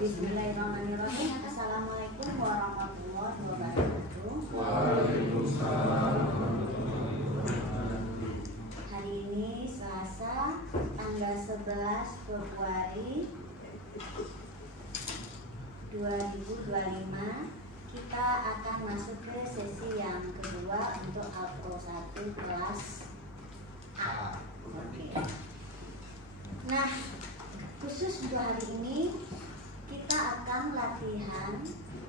Bismillahirrahmanirrahim. Assalamualaikum warahmatullahi wabarakatuh. Waalaikumsalam warahmatullahi wabarakatuh. Hari ini Selasa tanggal 11 Februari 2025. Kita akan masuk ke sesi yang kedua untuk Alpro 1 kelas A. Oke. Nah, khusus untuk hari ini kita akan latihan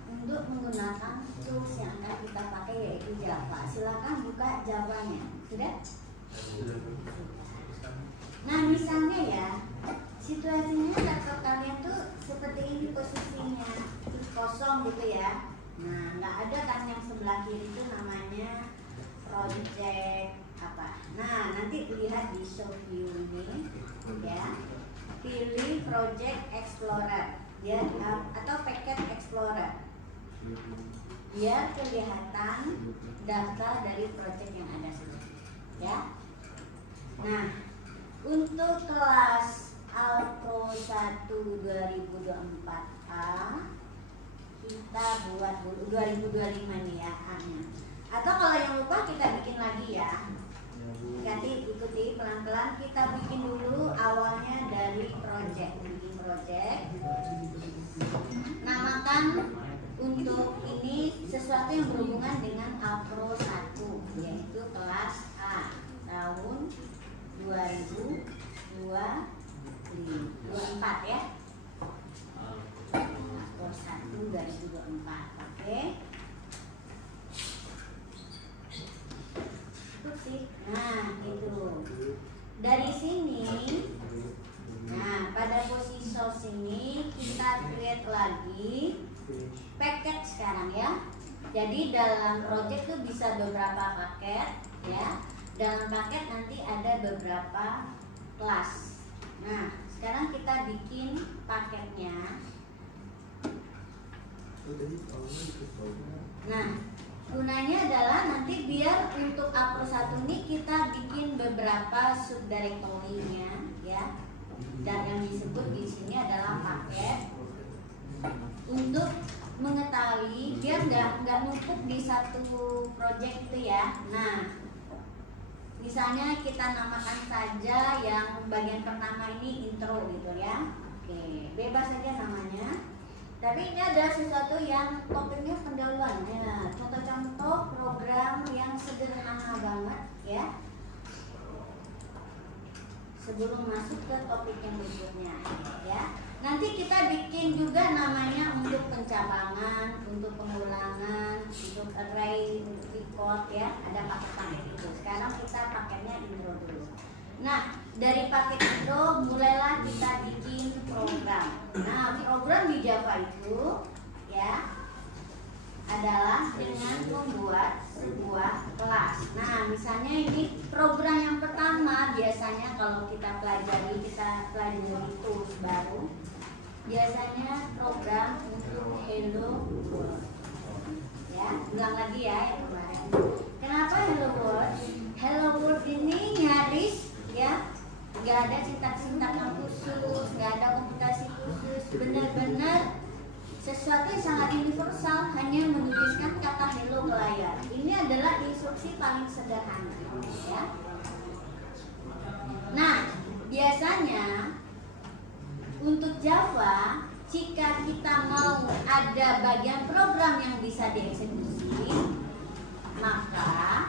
untuk menggunakan tools yang akan kita pakai, yaitu Java. Silakan buka Javanya. Sudah? Nah, misalnya ya, situasinya laptop kalian tuh seperti ini posisinya, kosong gitu ya. Nah, nggak ada kan yang sebelah kiri itu namanya project apa. Nah, nanti lihat di show view ini ya. Pilih Project Explorer ya, atau Packet Explorer, biar kelihatan daftar dari project yang ada sudah ya. Nah, untuk kelas Alpro 1 2024A kita buat 2025 nih ya A-nya. Atau kalau yang lupa kita bikin lagi ya. Nanti ikuti pelan-pelan, kita bikin dulu awalnya dari project. Bikin project, namakan untuk ini sesuatu yang berhubungan dengan Alpro 1, yaitu kelas A tahun 2024 ya. Alpro 1 2024. Oke. Nah, itu dari sini. Nah, pada posisi source ini kita create lagi paket sekarang ya. Jadi dalam project itu bisa beberapa paket ya. Dalam paket nanti ada beberapa kelas. Nah, sekarang kita bikin paketnya. Nah, gunanya adalah nanti biar untuk Alpro 1 ini kita bikin beberapa subdirectory-nya ya. Dan yang disebut di sini adalah paket untuk mengetahui biar nggak numpuk di satu project itu ya. Nah, misalnya kita namakan saja yang bagian pertama ini intro gitu ya. Oke, bebas saja namanya. Tapi ini ada sesuatu yang topiknya pendahuluan ya, contoh-contoh program yang sederhana banget ya, sebelum masuk ke topik yang berikutnya ya. Nanti kita bikin juga namanya untuk pencabangan, untuk pengulangan, untuk array, untuk record ya, ada paket-paket itu. Sekarang kita paketnya intro dulu. Nah, dari paket itu mulailah kita bikin program. Nah, program di Java itu ya adalah dengan membuat sebuah kelas. Nah, misalnya ini program yang pertama, biasanya kalau kita pelajari tools baru, biasanya program untuk hello world. Ya, ulang lagi ya yang kemarin. Kenapa hello world? Hello world ini nyaris ya, nggak ada sintak-sintak yang khusus, nggak ada komputasi khusus, benar-benar sesuatu yang sangat universal, hanya menuliskan kata hello ke layar. Ini adalah instruksi paling sederhana ya. Nah, biasanya untuk Java, jika kita mau ada bagian program yang bisa dieksekusi, maka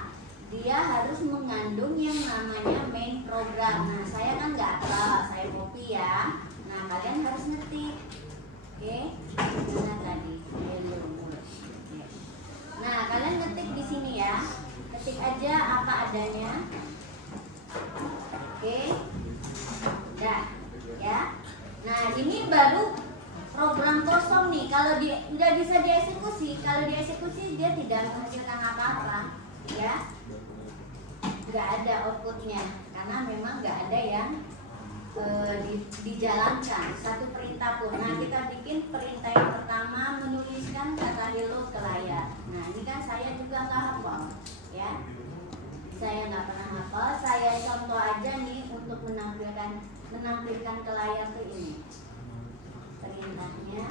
dia harus mengandung yang namanya main program. Nah, saya kan nggak hafal, saya copy ya. Nah, kalian harus ngetik. Oke, mana tadi? Hello world. Nah, kalian ngetik di sini ya. Ketik aja apa adanya. Oke, udah ya. Nah, ini baru program kosong nih. Kalau dia nggak bisa dieksekusi, kalau dieksekusi dia tidak menghasilkan apa-apa ya. Nggak ada outputnya karena memang nggak ada yang dijalankan satu perintah pun. Nah, kita bikin perintah yang pertama menuliskan kata hello ke layar. Nah, ini kan saya juga nggak hafal ya, saya nggak pernah hafal. Saya contoh aja nih untuk menampilkan ke layar tuh ini perintahnya.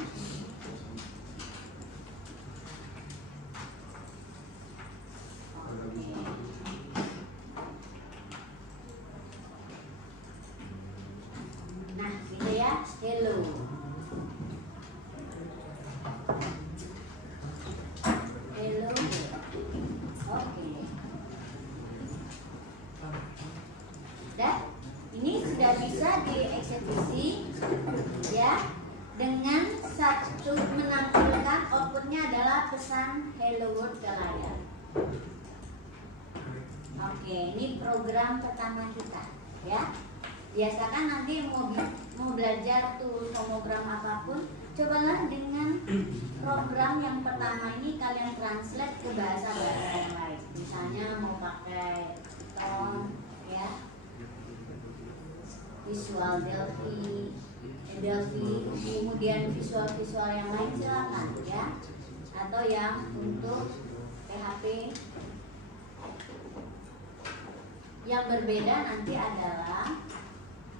untuk menampilkan outputnya adalah pesan hello world ke layar. Oke, ini program pertama kita ya. Biasakan nanti mau belajar tuh program apapun, cobalah dengan program yang pertama ini kalian translate ke bahasa-bahasa yang lain. Misalnya mau pakai Python ya, Visual Delphi, kemudian visual yang lain silakan ya. Atau yang untuk PHP. Yang berbeda nanti adalah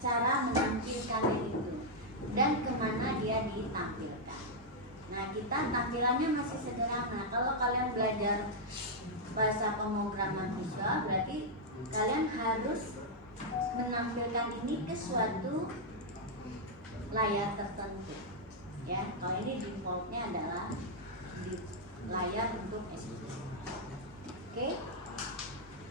cara menampilkannya itu dan kemana dia ditampilkan. Nah, kita tampilannya masih sederhana. Kalau kalian belajar bahasa pemrograman visual, berarti kalian harus menampilkan ini ke suatu layar tertentu. Ya, kalau ini defaultnya adalah di layar untuk eksekusi. Oke,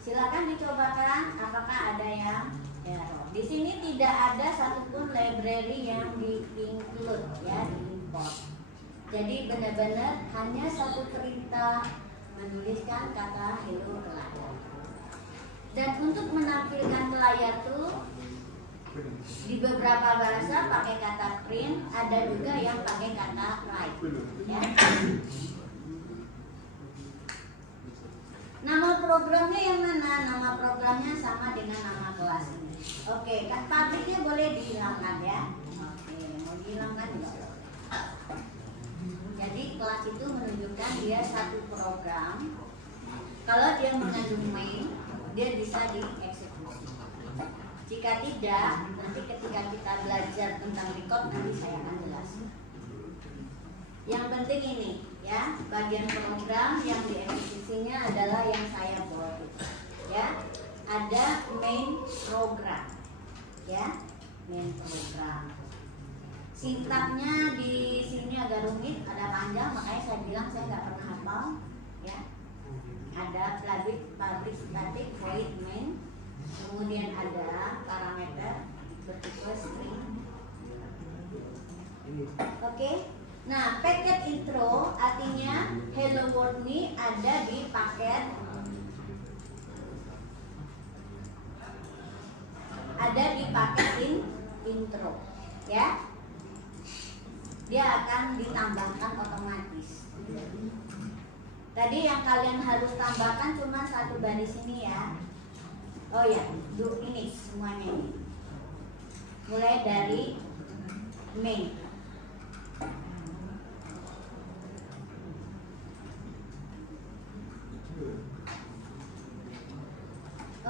silakan dicobakan apakah ada yang error. Di sini tidak ada satupun library yang di-include ya, di-import. Jadi benar-benar hanya satu perintah menuliskan kata hello ke layar. Dan untuk menampilkan ke layar tuh di beberapa bahasa pakai kata print, ada juga yang pakai kata write ya. Nama programnya yang mana? Nama programnya sama dengan nama kelas ini. Oke, pabriknya boleh dihilangkan ya. Oke, mau dihilangkan juga. Jadi kelas itu menunjukkan dia satu program. Kalau dia mengandung main, dia bisa dieksekusi. Jika tidak, nanti ketika kita belajar tentang record nanti saya akan jelaskan. Yang penting ini ya, bagian program yang dieksekusinya adalah yang saya buat ya. Ada main program ya, main program. Sintaknya di sini agak rumit, ada panjang, makanya saya bilang saya nggak pernah hafal ya. Ada public static void main, kemudian ada parameter bertipe string. Oke. Nah, paket intro artinya hello world ini ada di paket, intro ya. Dia akan ditambahkan otomatis. Tadi yang kalian harus tambahkan cuma satu baris ini ya. Oh ya, ini semuanya ini. Mulai dari main.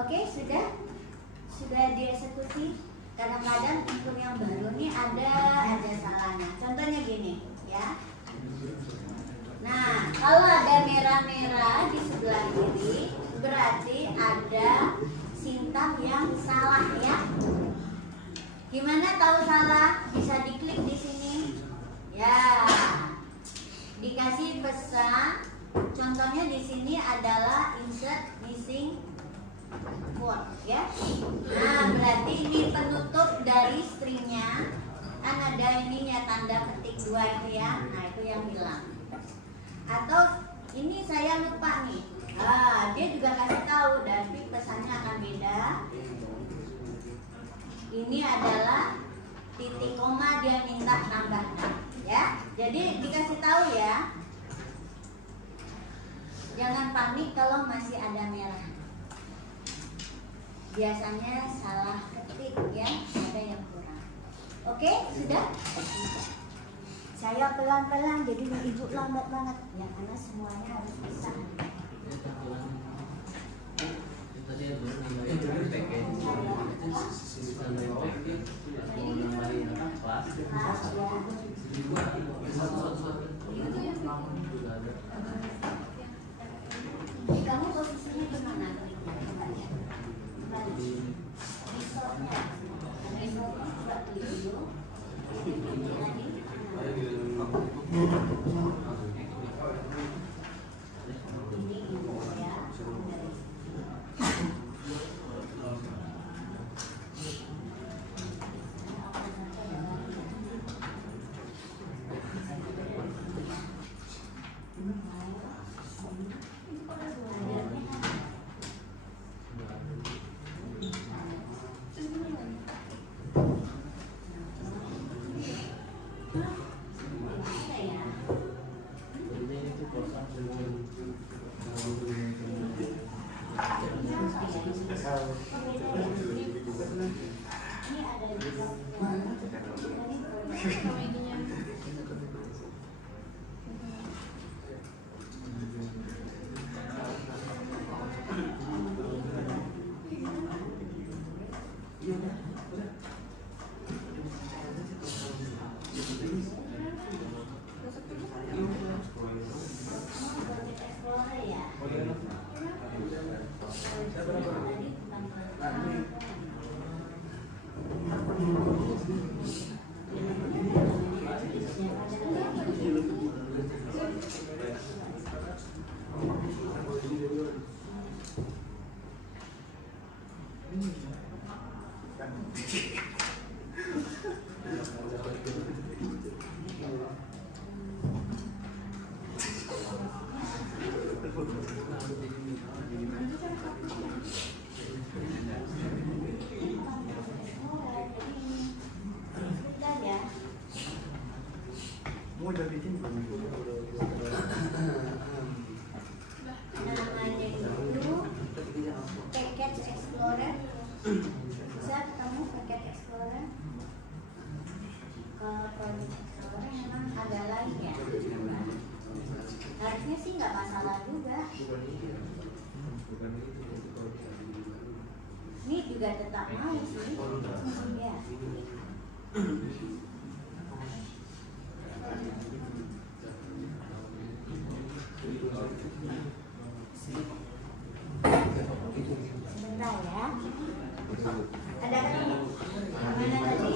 Oke, sudah dieksekusi. Kadang-kadang untuk yang baru nih ada salahnya. Contohnya gini, ya. Nah, kalau ada merah-merah di sebelah kiri, berarti ada sintak yang salah ya. Gimana tahu salah? Bisa diklik di sini. Ya. Dikasih pesan. Contohnya di sini adalah insert missing word ya. Nah, berarti ini penutup dari stringnya. Kan ada ininya tanda petik 2 itu ya. Nah, itu yang hilang. Atau ini saya lupa nih. Dia juga kasih tahu, tapi pesannya akan beda. Ini adalah titik koma, dia minta tambahkan ya. Jadi dikasih tahu ya. Jangan panik kalau masih ada merah. Biasanya salah ketik ya, ada yang kurang. Oke, sudah? Saya pelan-pelan, jadi ibu lambat banget ya, karena semuanya harus bisa. Kamu posisinya di mana? Explorer ya. Namanya itu Package Explorer. Bisa ketemu Package Explorer. Kalau Project Explorer memang agak lain ya. Harusnya sih nggak masalah juga. Ini juga tetap mau sih. Ya. Sebentar ya. Ada kan? Mana tadi?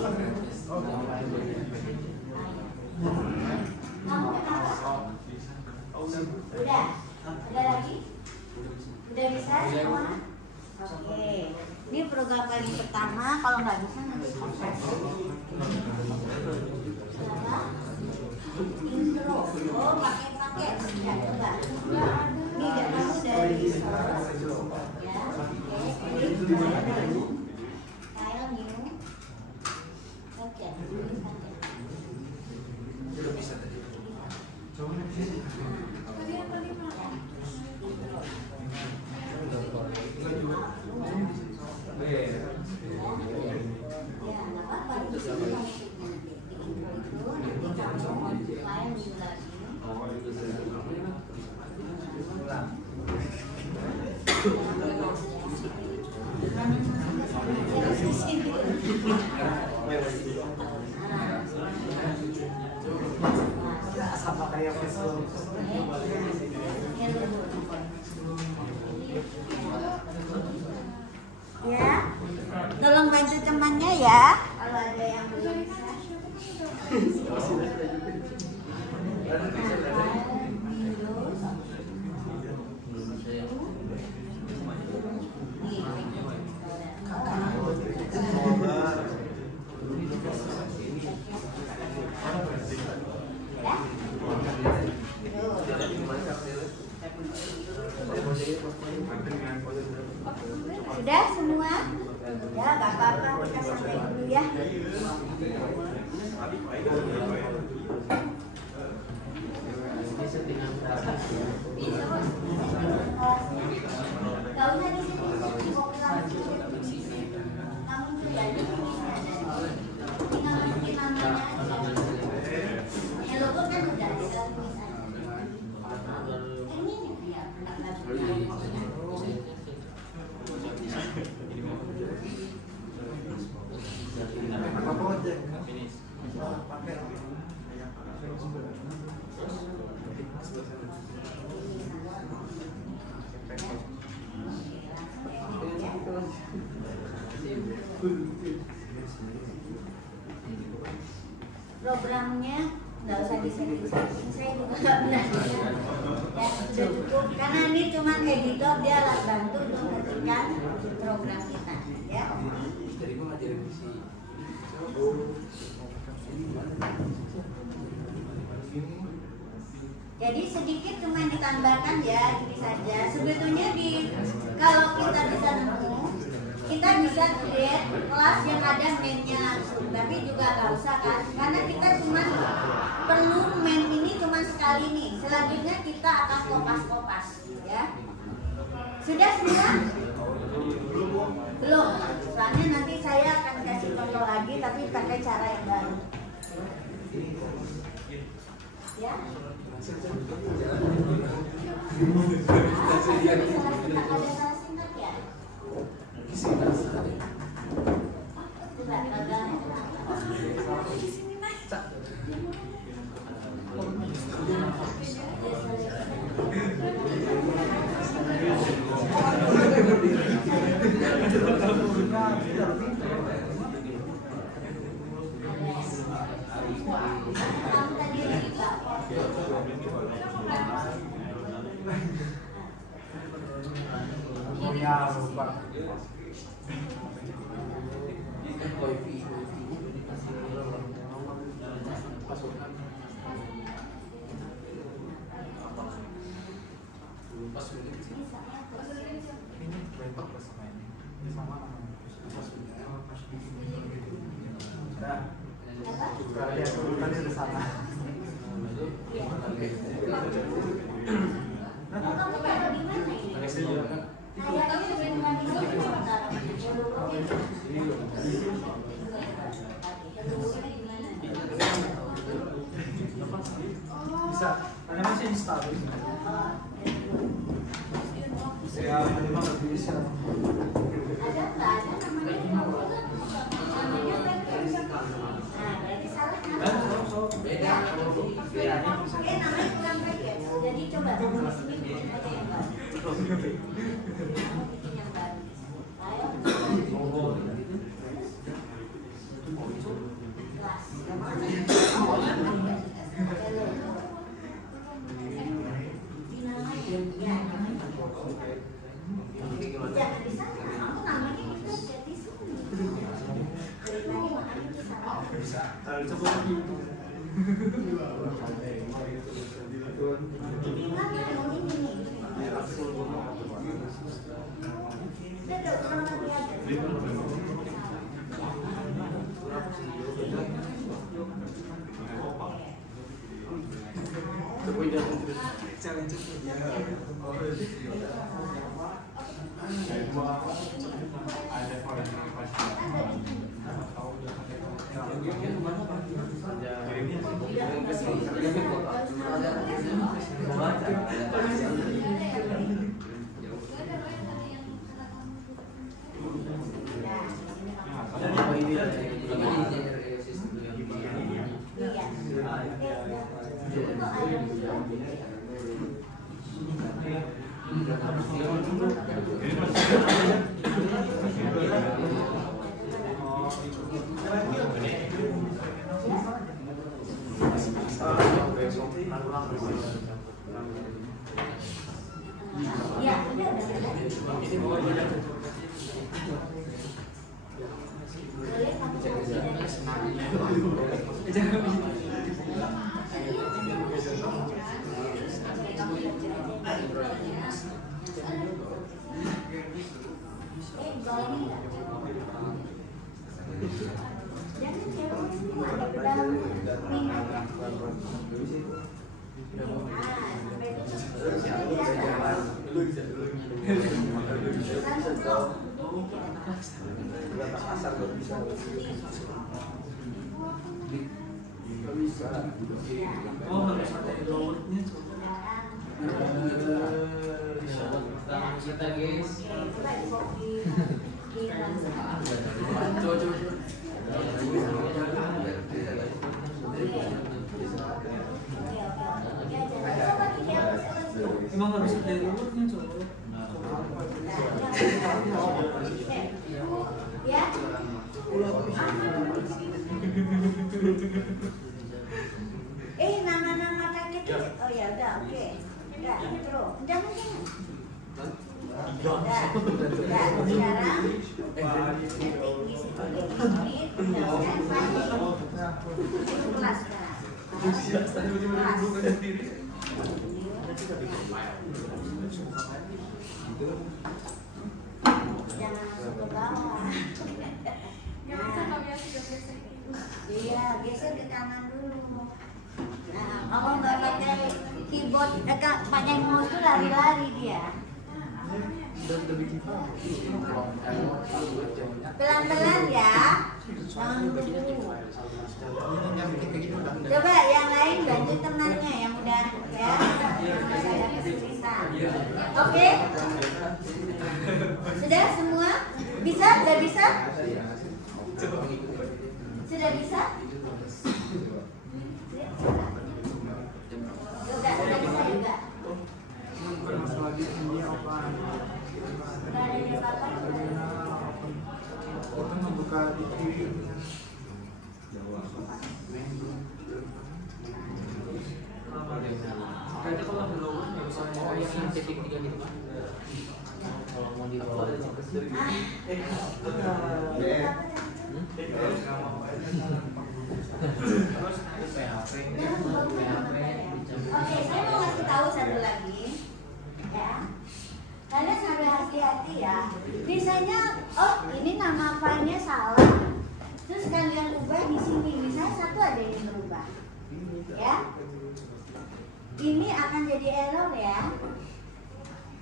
Kamu kenapa? Udah? Ada lagi? Udah bisa semua? Oke. Ini program paling pertama. Kalau nggak bisa nanti kompres. Apa? Intro. Oh, pakai. Ya, coba. Ini kamu dari source. Ya. Oke. File new. Oke. Sama kayak Facebook. Ya, tolong bantu temannya ya. Kalau ada yang belum bisa. Sudah semua? Ya, gak apa-apa, kita sampai dulu ya. Gak usah di sini, kamu juga di sini. Tinggal masukin namanya aja. Ya, logo kan udah ada tulisannya. Ini dia. Programnya nggak usah disetting-setting, saya juga nggak benar ya, sudah cukup karena ini cuma editor, dia alat bantu untuk mengetikkan program kita ya. Jadi sedikit cuma ditambahkan ya, ini saja. Sebetulnya kalau kita bisa nemu, kita bisa create kelas yang ada mainnya langsung, tapi juga nggak usah kan, karena kita cuma perlu main ini cuma sekali nih. Selanjutnya kita akan kopas ya. Sudah semua? Belum. Soalnya nanti saya akan kasih contoh lagi, tapi pakai cara yang baru. Ya. Ada salah singkat ya? Coba gagalnya kenapa? Bisa, ada masih instabil. Saya memang lebih bisa. Ada nggak ada namanya? Namanya backend. Nah, berarti salah kan? Ya. Namanya bukan backend. Jadi coba di sini bikin aja yang baru. Bikin yang baru. Ayo. Jangan di sana, aku namanya itu jadi sini. Bisa. Coba lagi. Oh, harus ada loadnya. Kita guys. Emang harus ada loadnya coba. Ya. Nama-nama kakek itu. Oh ya udah, oke. Udah, terus. Jangan. Udah, sekarang setting di situ ini, kemudian kelas jangan masuk ke bawah. Iya, geser ke kanan dulu. Nah, kalau nggak pakai keyboard, pakai mouse tuh lari-lari dia. Pelan-pelan ya. Coba yang lain bantu temannya yang udah ya. Saya kesulitan. Oke? Sudah semua? Bisa? Sudah bisa? Sudah bisa? kayak yang titik 3 gitu kan. Kalau mau di Oke, saya mau ngasih tahu satu lagi, ya. Kalian harus hati-hati ya. Misalnya, oh ini nama filenya salah, terus kalian ubah di sini. Misalnya satu ada yang berubah, ya. Ini akan jadi error ya.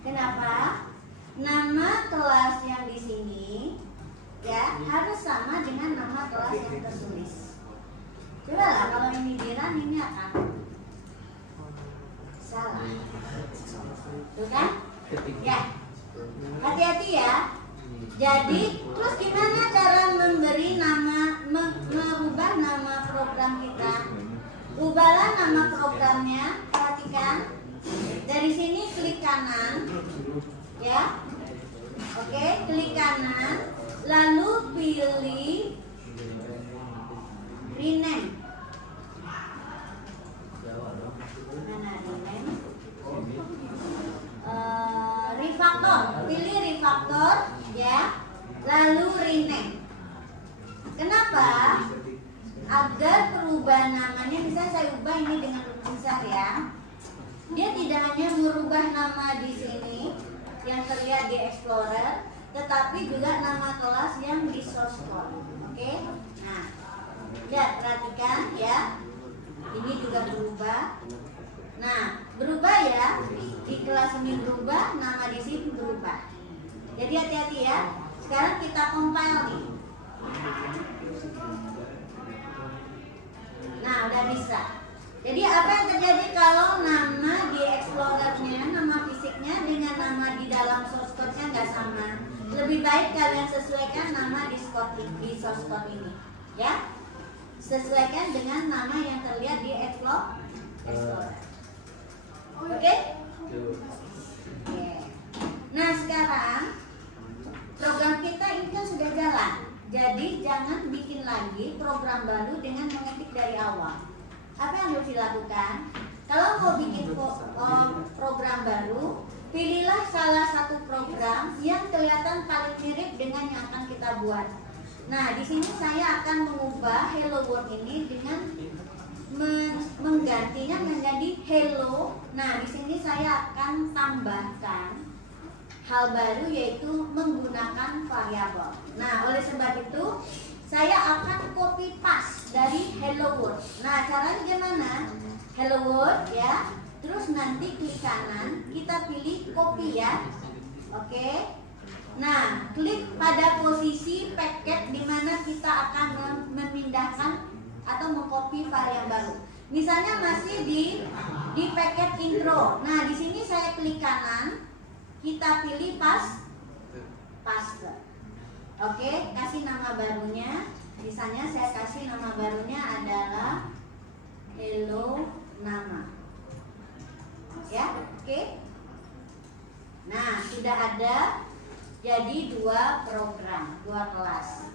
Kenapa? Nama kelas yang di sini, ya harus sama dengan nama kelas yang tertulis. Coba lah kalau ini diran ini akan salah, tuh kan? Ya, hati-hati ya. Jadi, terus gimana cara memberi nama, merubah nama program kita? Ubahlah nama programnya. Perhatikan. Dari sini klik kanan, ya. Oke, klik kanan, lalu pilih rename. Mana rename? Refactor, pilih refactor, ya. Lalu rename. Kenapa? Agar perubahan namanya, misalnya saya ubah ini dengan huruf besar ya. Dia tidak hanya merubah nama di sini yang terlihat di Explorer, tetapi juga nama kelas yang di source code. Oke? Nah, lihat, perhatikan ya. Ini juga berubah. Nah, berubah ya. Di kelas ini berubah, nama di sini berubah. Jadi hati-hati ya. Sekarang kita compile nih. Nah, udah bisa. Jadi apa yang terjadi kalau nama di Explorer-nya, nama fisiknya dengan nama di dalam source code-nya nggak sama? Lebih baik kalian sesuaikan nama di source code ini, ya. Sesuaikan dengan nama yang terlihat di Explorer. Oke? Nah, sekarang program kita ini kan sudah jalan. Jadi jangan bikin lagi program baru dengan mengetik dari awal. Apa yang harus dilakukan? Kalau mau bikin program baru, pilihlah salah satu program yang kelihatan paling mirip dengan yang akan kita buat. Nah, di sini saya akan mengubah Hello World ini dengan menggantinya menjadi Hello. Nah, di sini saya akan tambahkan hal baru, yaitu menggunakan variabel. Nah, oleh sebab itu saya akan copy paste dari Hello World. Nah, caranya gimana? Hello World ya. Terus nanti klik kanan, kita pilih copy ya. Oke. Nah, klik pada posisi paket di mana kita akan memindahkan atau mengcopy file yang baru. Misalnya masih di paket intro. Nah, di sini saya klik kanan, kita pilih paste. Oke, kasih nama barunya. Misalnya saya kasih nama barunya adalah Hello Nama. Ya, oke. Nah, sudah ada jadi dua program, dua kelas.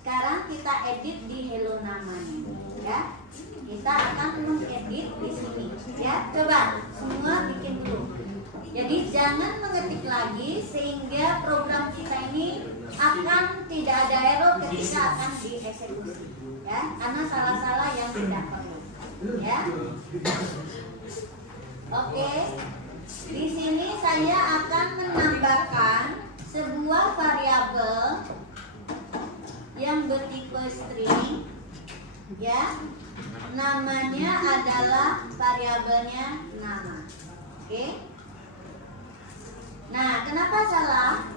Sekarang kita edit di Hello Nama nih, ya. Kita akan mengedit di sini, ya. Coba semua bikin dulu. Jadi jangan mengetik lagi sehingga program kita ini akan tidak ada error ketika akan dieksekusi, ya, karena salah-salah yang tidak perlu, ya. Oke, di sini saya akan menambahkan sebuah variabel yang bertipe string, ya. Namanya adalah variabelnya nama. Oke. Nah, kenapa salah?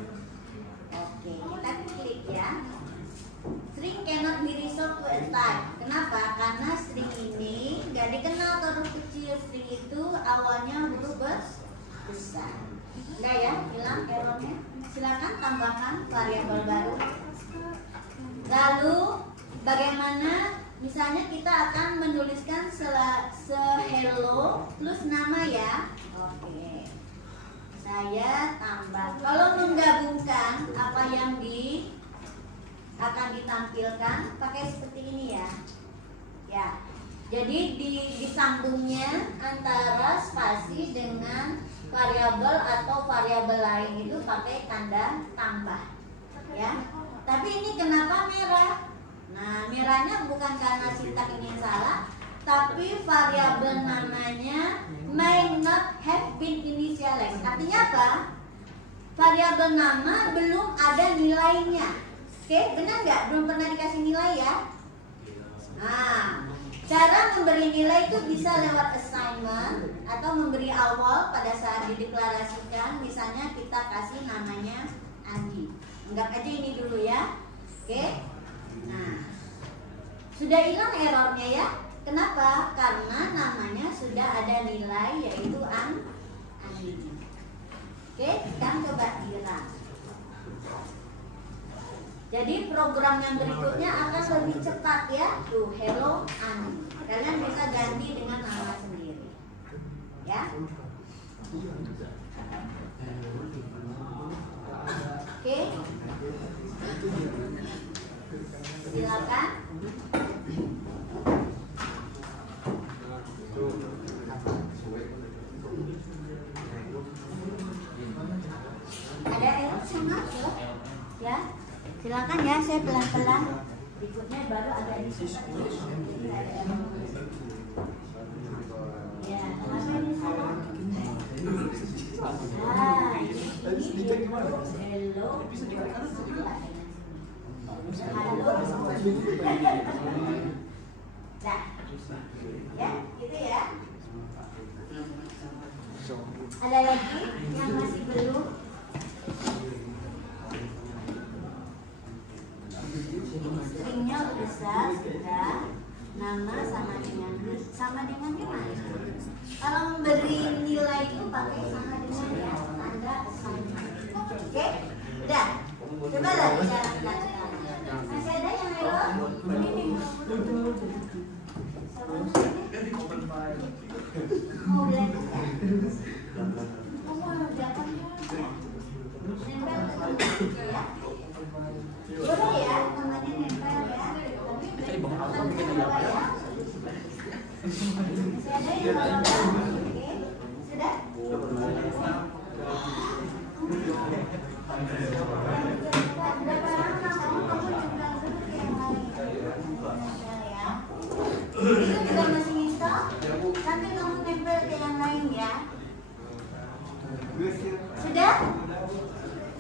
Oke, kita klik ya. String cannot be resolved to a type. Kenapa? Karena string ini nggak dikenal huruf kecil. String itu awalnya huruf besar. Enggak ya? Hilang errornya. Silakan tambahkan variabel baru. Lalu bagaimana? Misalnya kita akan menuliskan hello plus nama ya. Oke. Saya tambah. Kalau menggabungkan apa yang akan ditampilkan pakai seperti ini ya. Ya. Jadi disambungnya antara spasi dengan variabel atau variabel lain itu pakai tanda tambah, ya. Tapi ini kenapa merah? Nah, merahnya bukan karena sintak ini salah, tapi variabel namanya may not have been initialized. Artinya apa? Variabel nama belum ada nilainya. Oke, benar nggak? Belum pernah dikasih nilai ya. Nah, cara memberi nilai itu bisa lewat assignment atau memberi awal pada saat dideklarasikan. Misalnya kita kasih namanya Andi. Anggap aja ini dulu ya. Oke. Nah, sudah hilang errornya ya. Kenapa? Karena namanya sudah ada nilai yaitu Andi. Oke, kita coba hilang. Jadi program yang berikutnya akan lebih cepat ya. Tuh, hello Andi. Kalian bisa ganti dengan nama sendiri. Ya. Oke. Silakan. Ada error sama ya? Silakan ya, saya pelan-pelan. Berikutnya baru agak disusah. Ya, kenapa ini salah? Nah, ini hello. Nah, ya, gitu ya. Ada lagi yang masih belum? Stringnya bisa sudah, nama sama dengan gimana? Kalau memberi nilai itu pakai sama dengan ya, tanda assignment. Oke, udah. Coba lagi jalankan sekarang. Masih ada yang error? Mau belajar ya? Mau belajar nempel ketemu ya? Boleh ya, namanya nempel ya. Tapi coba ya. Masih ada yang error? Oke, sudah? Berapa lama kamu juga duduk yang lain? Ya. Itu juga masih install, tapi kamu nempel ke yang lain ya. Sudah?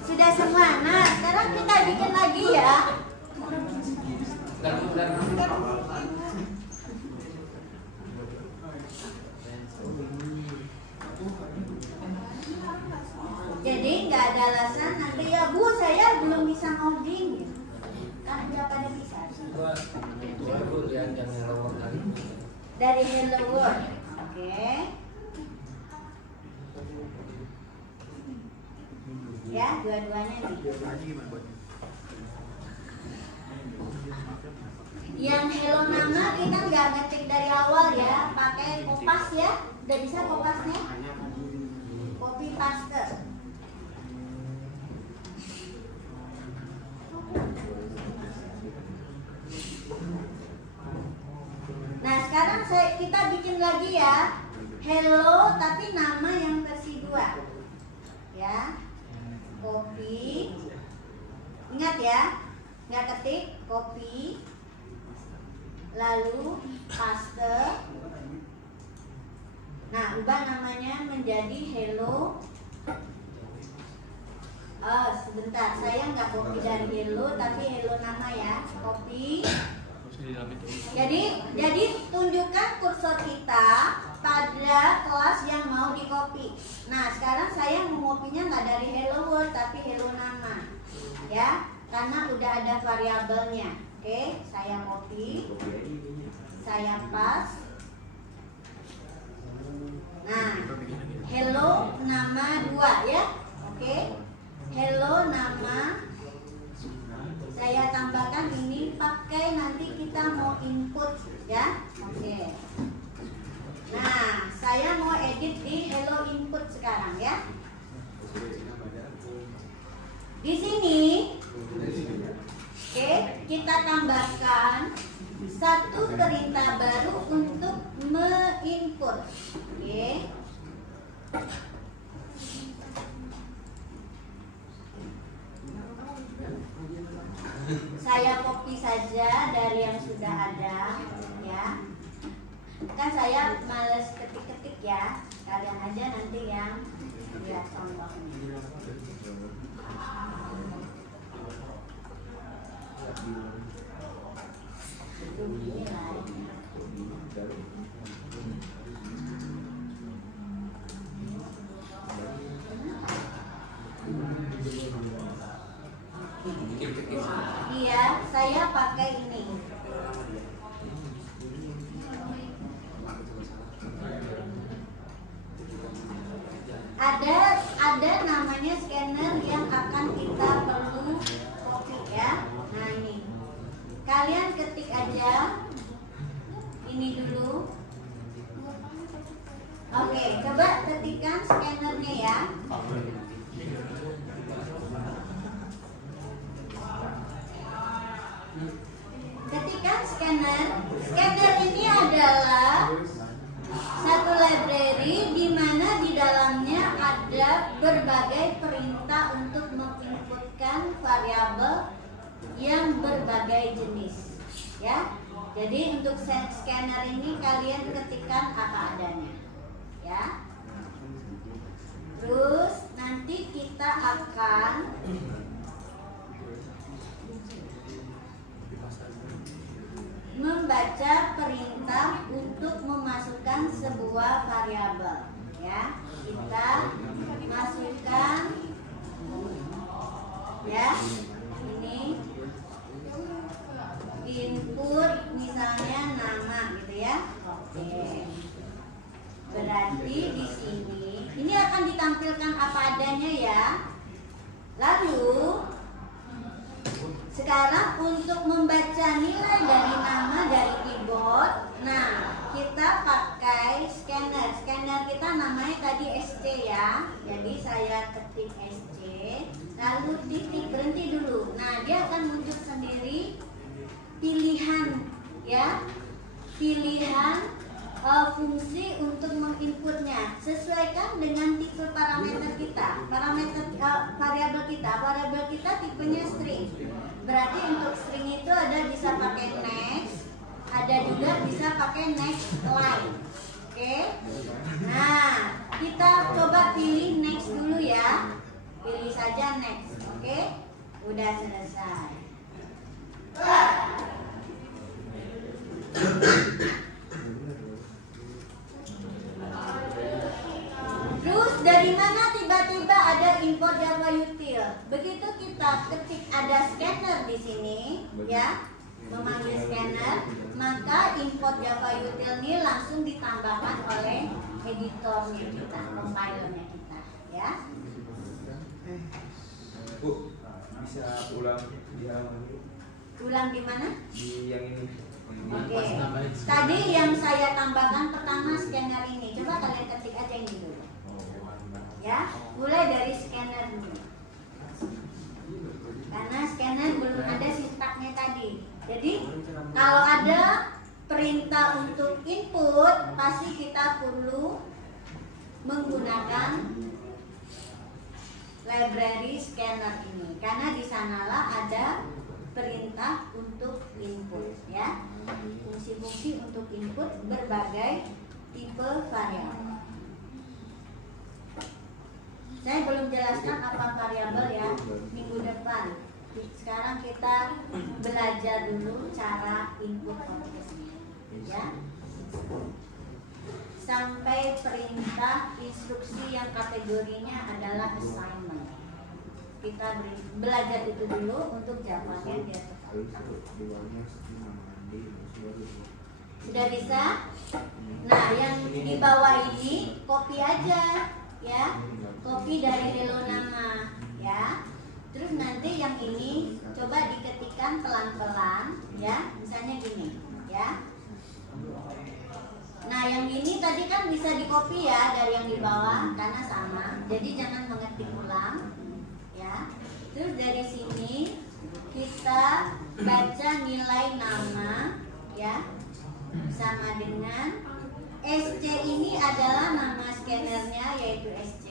Sudah semua. Nah, sekarang kita bikin lagi ya. Jadi nggak ada alasan nanti ya Bu, saya belum bisa ngoding. Kan udah pada bisa. Dari Hello World. Oke. Ya, dua-duanya nih. Yang hello nama kita nggak ngetik dari awal ya, pakai kopas ya. Udah bisa kopasnya? Copy paste. Nah, sekarang kita bikin lagi ya. Hello tapi nama yang versi 2. Ya. Copy. Ingat ya, nggak ketik, copy. Lalu paste. Nah, ubah namanya menjadi hello. Sebentar, saya nggak copy dari hello, tapi hello nama ya. Copy. Jadi tunjukkan kursor kita pada kelas yang mau di copy. Nah, sekarang saya mau copy-nya nggak dari hello world, tapi hello nama. Ya, karena udah ada variabelnya. Oke, saya copy. Saya paste. Nah, hello nama 2 ya. Oke. Hello nama. Saya tambahkan ini pakai nanti kita mau input ya. Oke. Nah, saya mau edit di hello input sekarang ya. Di sini oke, kita tambahkan satu perintah baru untuk menginput. Oke. males ketik-ketik ya, kalian aja nanti yang lihat contohnya. Iya, saya pakai ini. Ada namanya scanner yang akan kita perlu copy ya. Nah ini, kalian ketik aja ini dulu. Oke, coba ketikkan scannernya ya. Ketikkan scanner. Scanner ini adalah satu library di mana di dalamnya ada berbagai perintah untuk menginputkan variabel yang berbagai jenis. Ya. Jadi untuk scanner ini kalian ketikkan apa adanya. Ya. Terus nanti kita akan membaca perintah untuk memasukkan sebuah variabel. Ya, kita masukkan ya ini input misalnya nama gitu ya. Oke. Berarti di sini ini akan ditampilkan apa adanya ya. Lalu sekarang untuk membaca nilai dari nama dari keyboard, nah kita pakai scanner. Scanner kita namanya tadi SC ya. Jadi saya ketik SC, lalu titik, berhenti dulu. Nah dia akan muncul sendiri pilihan ya, pilihan fungsi untuk menginputnya. Sesuaikan dengan tipe parameter kita, parameter variabel kita. Variabel kita tipenya string. Berarti untuk string itu ada bisa pakai next, ada juga bisa pakai next line. Oke. Nah, kita coba pilih next dulu ya. Pilih saja next. Oke. Udah selesai. Terus dari mana tiba-tiba ada import Java util? Begitu kita ketik ada scanner di sini, ya, memanggil scanner, maka import Java util ini langsung ditambahkan oleh editornya kita, compilernya kita, ya. Bu, bisa ulang di halaman ini? Ulang di mana? Di yang ini. Oke. Tadi yang saya tambahkan pertama scanner ini. Coba kalian ketik aja ini dulu. Ya, mulai dari scanner dulu. Karena scanner belum ada sintaknya tadi. Jadi kalau ada perintah untuk input, pasti kita perlu menggunakan library scanner ini. Karena di sanalah ada perintah untuk input, ya. Fungsi-fungsi untuk input berbagai tipe variabel. Saya belum jelaskan apa variabel ya, minggu depan. Sekarang kita belajar dulu cara input outputnya, ya. Sampai perintah instruksi yang kategorinya adalah assignment. Kita belajar itu dulu untuk jawabannya dia tetap. Sudah bisa? Nah, yang di bawah ini copy aja, ya. Copy dari hello nama, ya. Terus nanti yang ini coba diketikkan pelan-pelan, ya. Misalnya gini, ya. Nah, yang ini tadi kan bisa di-copy ya dari yang di bawah karena sama. Jadi jangan mengetik ulang, ya. Terus dari sini kita baca nilai nama, ya. Sama dengan SC ini adalah nama scannernya yaitu SC.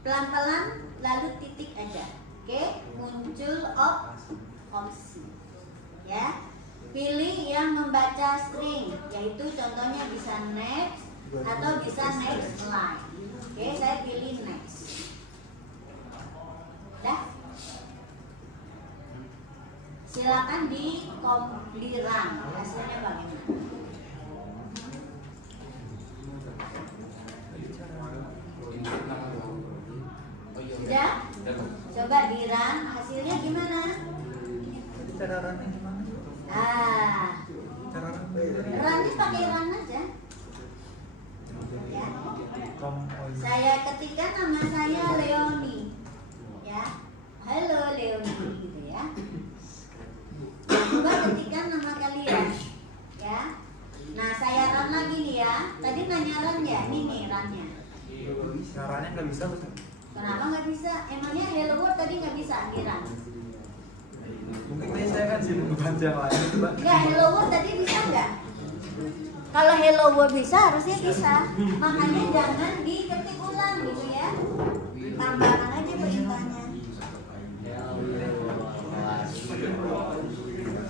Pelan-pelan lalu titik aja. Oke, muncul opsi. Ya. Pilih yang membaca string, yaitu contohnya bisa next atau bisa next line. Oke, saya pilih next. Dah. Silakan dikompliran hasilnya bagaimana. Sudah? Coba di run hasilnya gimana? Cara runnya gimana? Cara Runnya pakai run aja. Ya. Saya ketikkan nama saya Leoni. Ya. Halo Leoni gitu ya. Coba ketikkan nama kalian. Ya. Nah, saya run lagi nih ya. Tadi nanya run ya. Ini nih runnya. Caranya nggak bisa betul. Kenapa nggak bisa? Emangnya Hello World tadi nggak bisa akhiran? Mungkin tadi saya kan sibuk baca lain coba. Nggak, Hello World tadi bisa nggak? Kalau Hello World bisa, harusnya bisa. Makanya jangan diketik ulang gitu ya. Tambahkan aja perintahnya.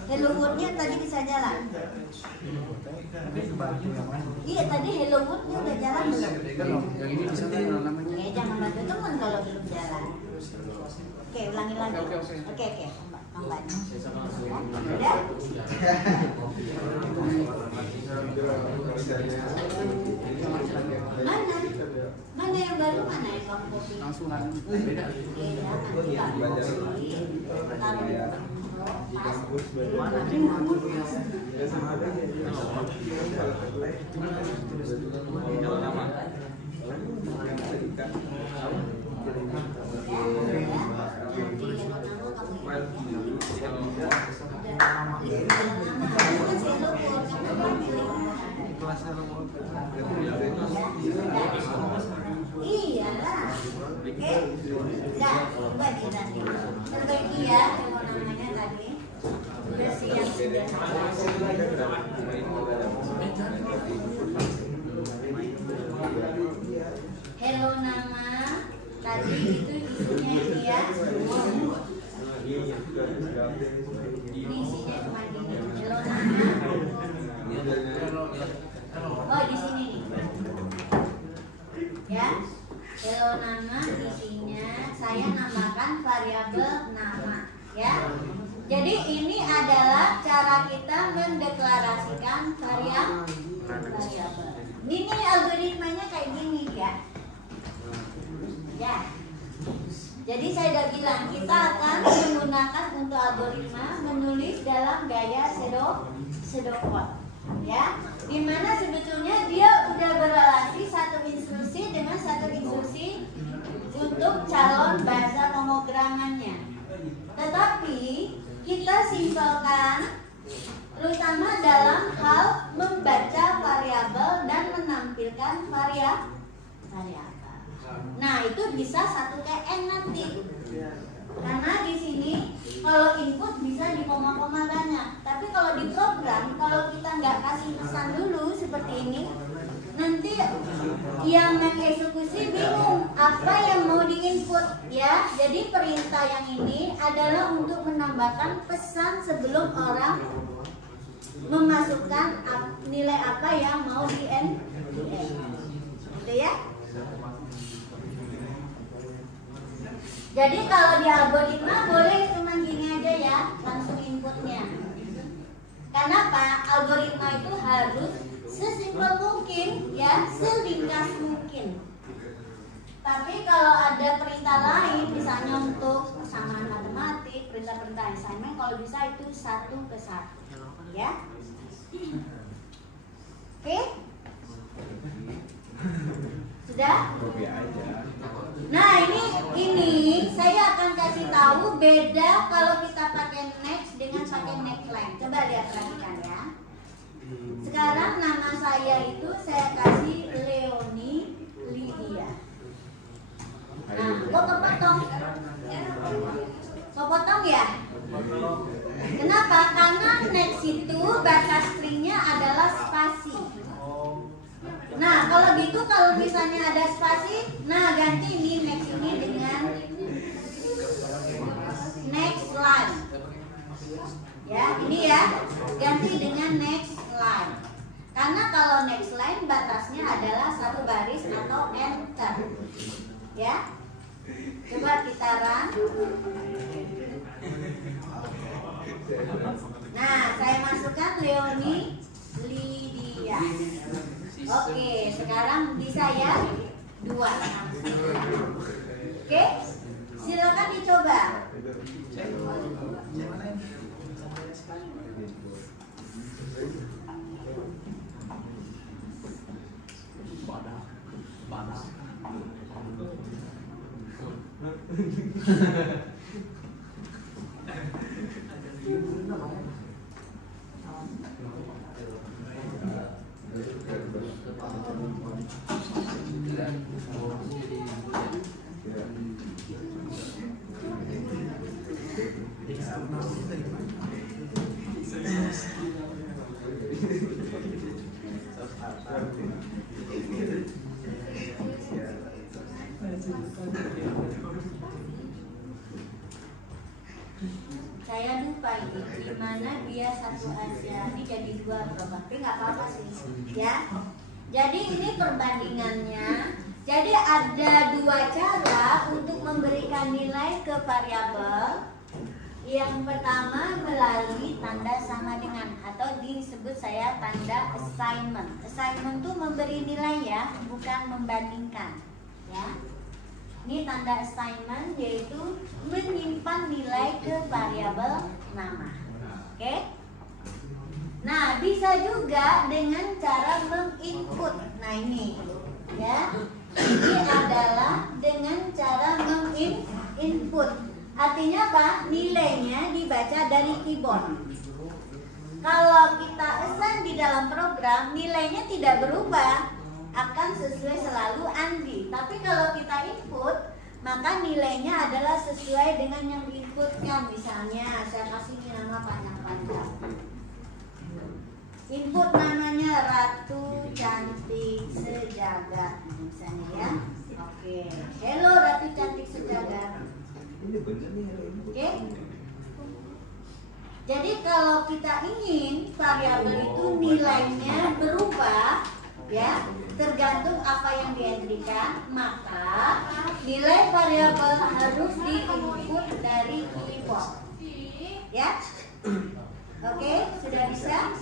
Hello World-nya tadi bisa jalan. Iya, tadi Hello World-nya udah jalan belum? Yang ini bisa namanya. Ya, jangan bantu teman kalau belum jalan. Oke, ulangi lagi. Oke, tambahnya. Udah? Mana yang baru, mana yang kamu copy? Langsung Beda, nanti iyalah. Oke, udah, coba nanti perbaiki ya yang namanya tadi. Versi yang sudah hello nama tadi itu isinya ini ya. Ini isinya cuma ini. Hello nama. Oh, di sini nih. Ya. Hello nama isinya saya namakan variabel nama ya. Jadi ini adalah cara kita mendeklarasikan variabel. Ini algoritmanya kayak gini ya. Ya. Jadi saya udah bilang kita akan menggunakan untuk algoritma menulis dalam gaya pseudocode. Ya, dimana sebetulnya dia udah berrelasi satu instruksi dengan satu instruksi untuk calon bahasa pemrogramannya. Tetapi kita simpelkan terutama dalam hal membaca variabel dan menampilkan variabel. Nah, itu bisa satu KN nanti. Karena di sini kalau input bisa di koma-koma banyak. Tapi kalau di program, kalau kita nggak kasih pesan dulu seperti ini, nanti yang mengeksekusi bingung apa yang mau diinput ya. Jadi perintah yang ini adalah untuk menambahkan pesan sebelum orang memasukkan nilai apa yang mau di-input. Gitu ya. Jadi kalau di algoritma boleh cuma gini aja ya, langsung inputnya. Kenapa? Algoritma itu harus sesimpel mungkin ya, seringkas mungkin. Tapi kalau ada perintah lain, misalnya untuk kesamaan matematik, perintah-perintah assignment, kalau bisa itu 1 ke 1 ya. Oke? Sudah? Nah, ini saya akan kasih tahu beda kalau kita pakai next dengan pakai next line. Coba lihat, perhatikan ya. Sekarang nama saya itu saya kasih Leoni Lydia. Nah, kok kepotong? Kepotong ya? Kenapa? Karena next itu batas stringnya adalah spasi. Nah, kalau gitu kalau misalnya ada spasi, nah ganti ini next ini dengan next line. Ya, ini ya, ganti dengan next line. Karena kalau next line batasnya adalah 1 baris atau enter. Ya. Coba kita run. Nah, saya masukkan Leoni Lydia. Oke, sekarang bisa ya 2. Oke, silakan dicoba. Saya lupa ini gimana dia satu Asia ini jadi 2 tapi nggak apa-apa sih ya. Jadi ini perbandingannya. Jadi ada 2 cara untuk memberikan nilai ke variabel. Yang pertama melalui tanda sama dengan atau disebut saya tanda assignment. Assignment itu memberi nilai ya, bukan membandingkan ya. Ini tanda assignment yaitu menyimpan nilai ke variabel nama. Oke? Nah, bisa juga dengan cara menginput. Nah, ini ya. Ini adalah dengan cara menginput. Artinya apa? Nilainya dibaca dari keyboard. Kalau kita assign di dalam program, nilainya tidak berubah, akan sesuai selalu Andi. Tapi kalau kita input, maka nilainya adalah sesuai dengan yang diinputkan. Misalnya saya kasih nama panjang-panjang. Input namanya Ratu Cantik Sejagat misalnya ya. Oke. Hello Ratu Cantik Sejagat. Oke. Jadi kalau kita ingin variabel itu nilainya berubah ya, tergantung apa yang dientrikan, maka nilai variabel harus diinput dari keyboard. Ya. Oke, sudah bisa?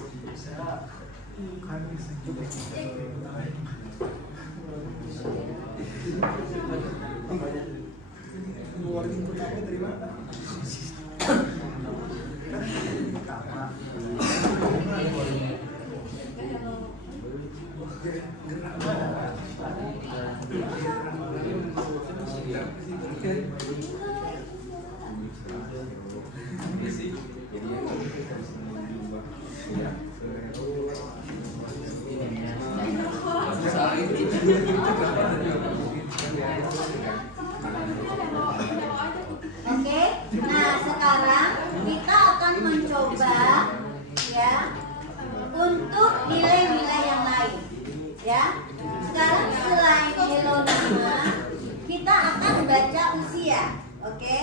Oke, nah sekarang kita akan mencoba ya untuk nilai-nilai yang lain ya. Sekarang selain hello nama, kita akan baca usia. Oke.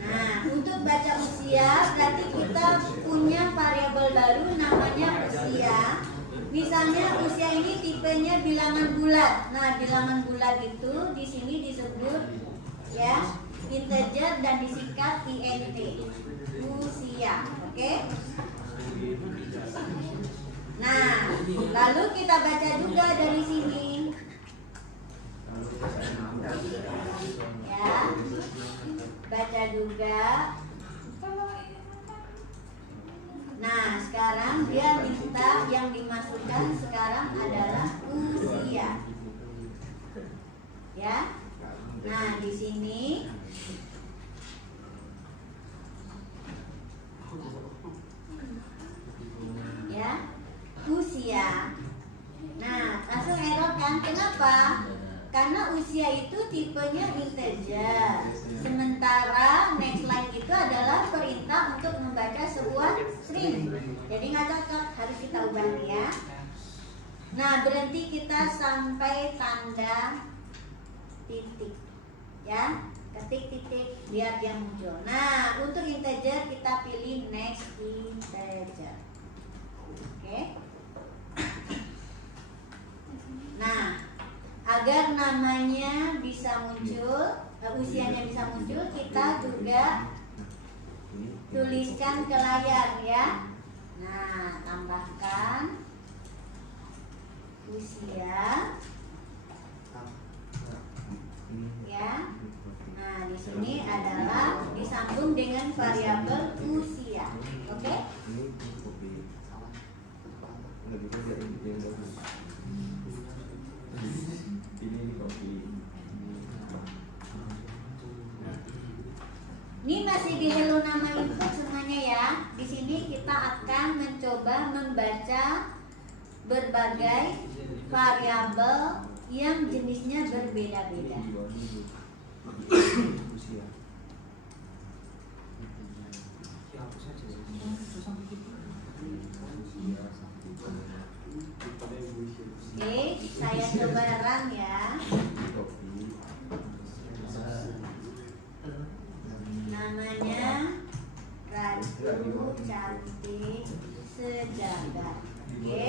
Nah, untuk baca usia berarti kita punya variabel baru namanya usia. Misalnya usia ini tipenya bilangan bulat. Nah, bilangan bulat itu di sini disebut ya integer dan disingkat int. Usia, oke? Nah, lalu kita baca juga dari sini. Ya. Baca juga. Nah, sekarang dia minta yang dimasukkan sekarang adalah usia. Ya. Nah, di sini ya, usia. Nah, langsung error kan? Kenapa? Karena usia itu tipenya integer. Sementara next line itu adalah perintah untuk membaca sebuah string. Jadi nggak cocok, harus kita ubah ya. Nah, berhenti kita sampai tanda titik. Ya, ketik titik biar dia muncul. Nah, untuk integer kita pilih next integer. Oke. agar namanya bisa muncul, usianya bisa muncul, kita juga tuliskan ke layar ya. Nah, tambahkan usia ya. Nah, di sini adalah disambung dengan variabel usia. Oke? Ini masih di Hello Nama Input semuanya ya. Di sini kita akan mencoba membaca berbagai variabel yang jenisnya berbeda-beda. Oke, saya coba run ya. Namanya Ratu Cantik Sejagat. Oke.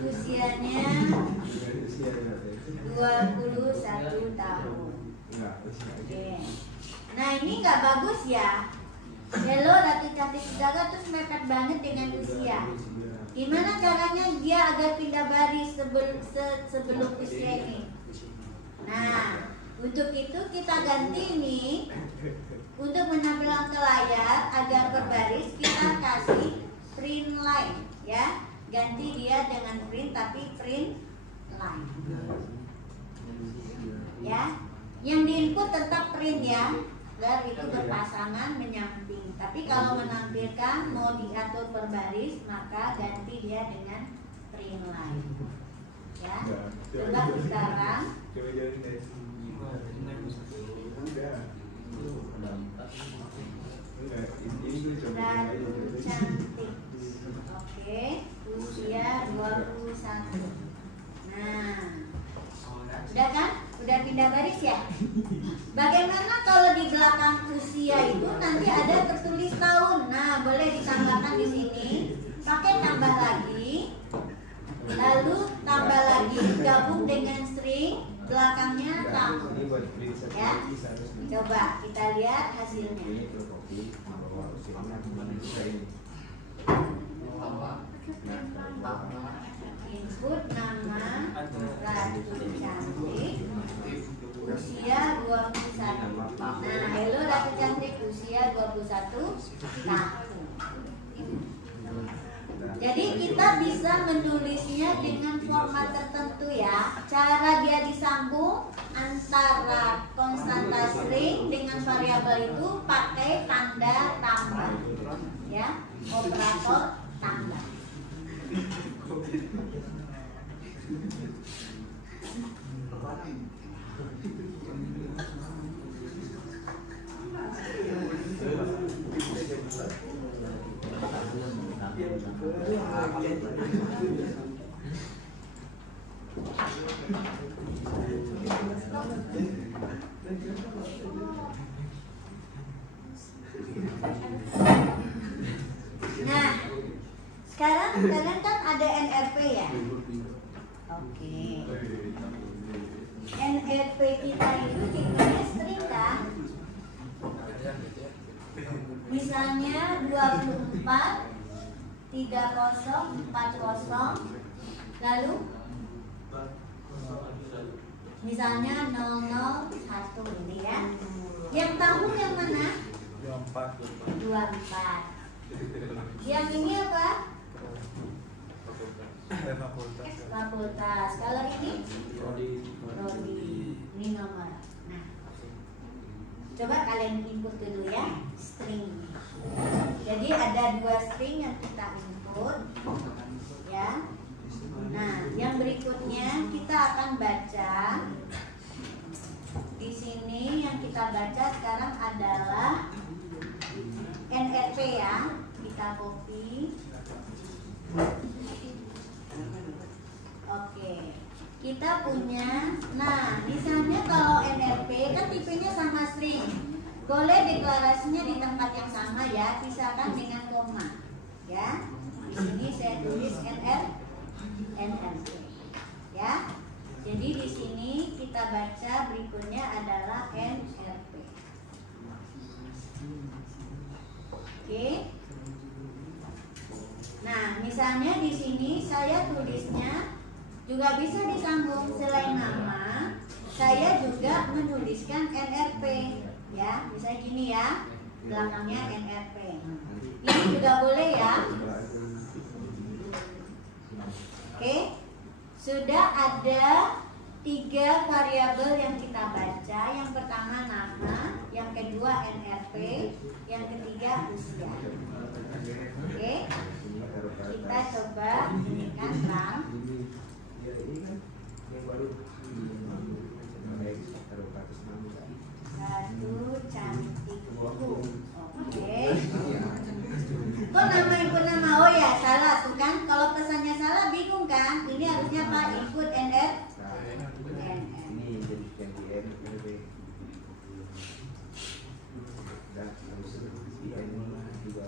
Usianya 21 tahun. Oke. Nah, ini nggak bagus ya. Hello Ratu Cantik Sejagat terus mepet banget dengan usia. Gimana caranya dia agar pindah baris sebelum usia ini? Nah, untuk itu kita ganti nih. Untuk menampilkan ke layar agar berbaris, kita kasih print line ya. Ganti dia dengan print tapi print line. Ya. Yang diinput tetap print ya. Agar itu berpasangan menyamping. Tapi kalau menampilkan mau diatur berbaris, maka ganti dia dengan print line. Ya. Coba sekarang. Ratu Cantik. Oke, usia 21. Nah, udah kan? Udah pindah baris ya? Bagaimana kalau di belakang usia itu nanti ada tertulis tahun? Nah, boleh ditambahkan di sini. Pakai tambah lagi. Lalu tambah lagi, gabung dengan string, belakangnya tahun. Ya, coba kita lihat hasilnya. Input nama Ratu Cantik, usia 21. Nah, hello Ratu Cantik, usia 21 tahun. Jadi kita bisa menulisnya dengan format tertentu ya. Cara dia disambung antara konstanta string dengan variabel itu pakai tanda tambah ya, operator tambah. Nah, sekarang kalian kan ada NRP ya? Oke. NRP kita itu tipenya string kan? Misalnya 24 3040, lalu misalnya 001 ini ya. Yang tahun yang mana? 24. Yang ini apa? Fakultas. Kalau ini? Prodi. Ini nomor. Nah, coba kalian input dulu ya string. Jadi ada 2 string yang kita input ya. Nah, yang berikutnya kita akan baca. Di sini yang kita baca sekarang adalah NRP ya. Kita copy. Oke. Kita punya. Nah, misalnya kalau NRP kan tipenya sama string. Boleh deklarasinya di tempat yang sama ya, pisahkan dengan koma. Ya. Di sini saya tulis NRP. Jadi di sini kita baca berikutnya adalah NRP. Oke. Nah, misalnya di sini saya tulisnya juga bisa disambung, selain nama, saya juga menuliskan NRP, ya, misalnya gini ya, belakangnya NRP. Ini juga boleh ya. Oke, sudah ada 3 variabel yang kita baca. Yang pertama nama, yang kedua NRP, yang ketiga usia. Oke, kita coba inikan Bang. Satu cantikku. Oke. Kok nama input nama? Oh ya, salah tuh kan? Kalau pesannya salah bingung kan? Ini harusnya apa? Input NR. Ini jadi ganti NRP. Dan harus ini juga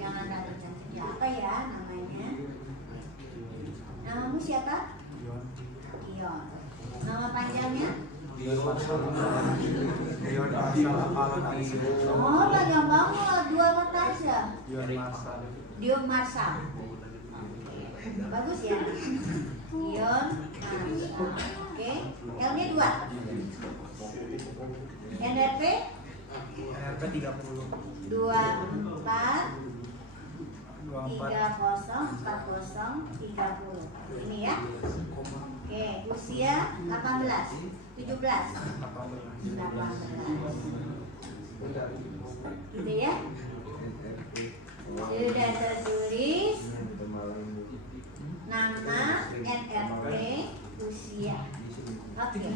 Jangan ada cantik. Ya, apa ya namanya? Namamu siapa? Dion. Nama panjangnya? Oh, banyak banget. 2 kata aja. Dion Marsal. Bagus ya. Dion Marsal. Oke. L-nya 2. NRP? NRP 30. 24 30 40 30. Ini ya. Oke, usia 18 17 18. Gitu ya. Sudah tertulis nama, NRP, usia. Oke.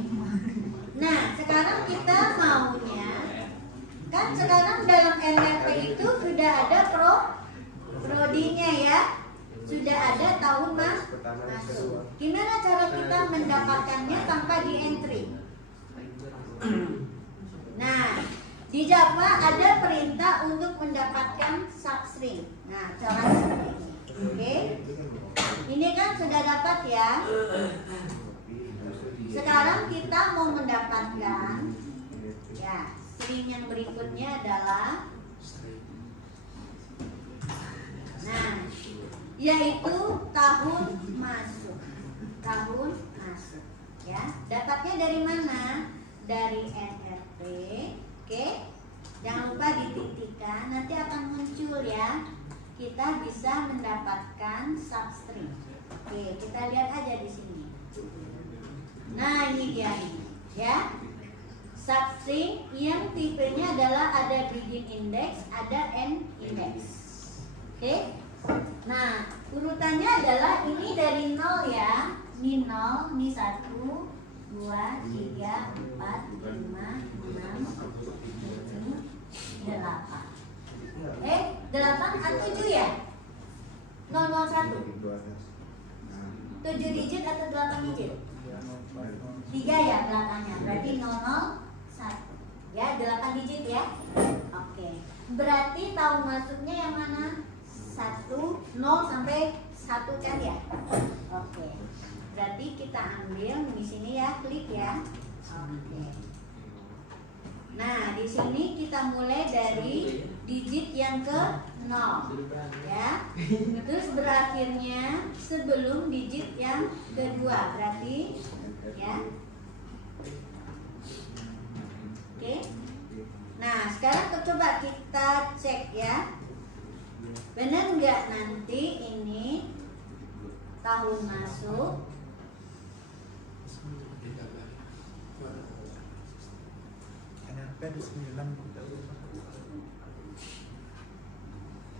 Nah, sekarang kita maunya kan sekarang dalam NRP itu sudah ada prodinya ya. Sudah ada tahun masuk. Gimana cara kita mendapatkannya tanpa di entry? Nah, di Java ada perintah untuk mendapatkan substring. Nah, cara seperti ini. Oke. Ini kan sudah dapat ya. Sekarang kita mau mendapatkan ya, string yang berikutnya adalah yaitu tahun masuk. Tahun masuk ya. Dapatnya dari mana? Dari NRP. Oke. Jangan lupa dititikkan, nanti akan muncul ya. Kita bisa mendapatkan substring. Oke, kita lihat aja di sini. Nah, ini dia nih, ya. Substring yang tipenya adalah ada begin index, ada end index. Oke. Nah, urutannya adalah ini dari 0 ya. Ini 0, ini 1 2 3 4 5 6 7 8. 8 atau 7 ya? 001. 7 digit atau 8 digit? 3 ya belakangnya. Berarti 001. Ya, 8 digit ya. Oke. Berarti tahun masuknya yang mana? 0 sampai 1 kan ya? Oke. Berarti kita ambil di sini ya, klik ya. Oke. Nah, di sini kita mulai dari digit yang ke 0 ya. Terus berakhirnya sebelum digit yang kedua, berarti ya. Oke. Nah, sekarang coba kita cek ya. Benar nggak nanti ini tahun masuk? NRP ada 9.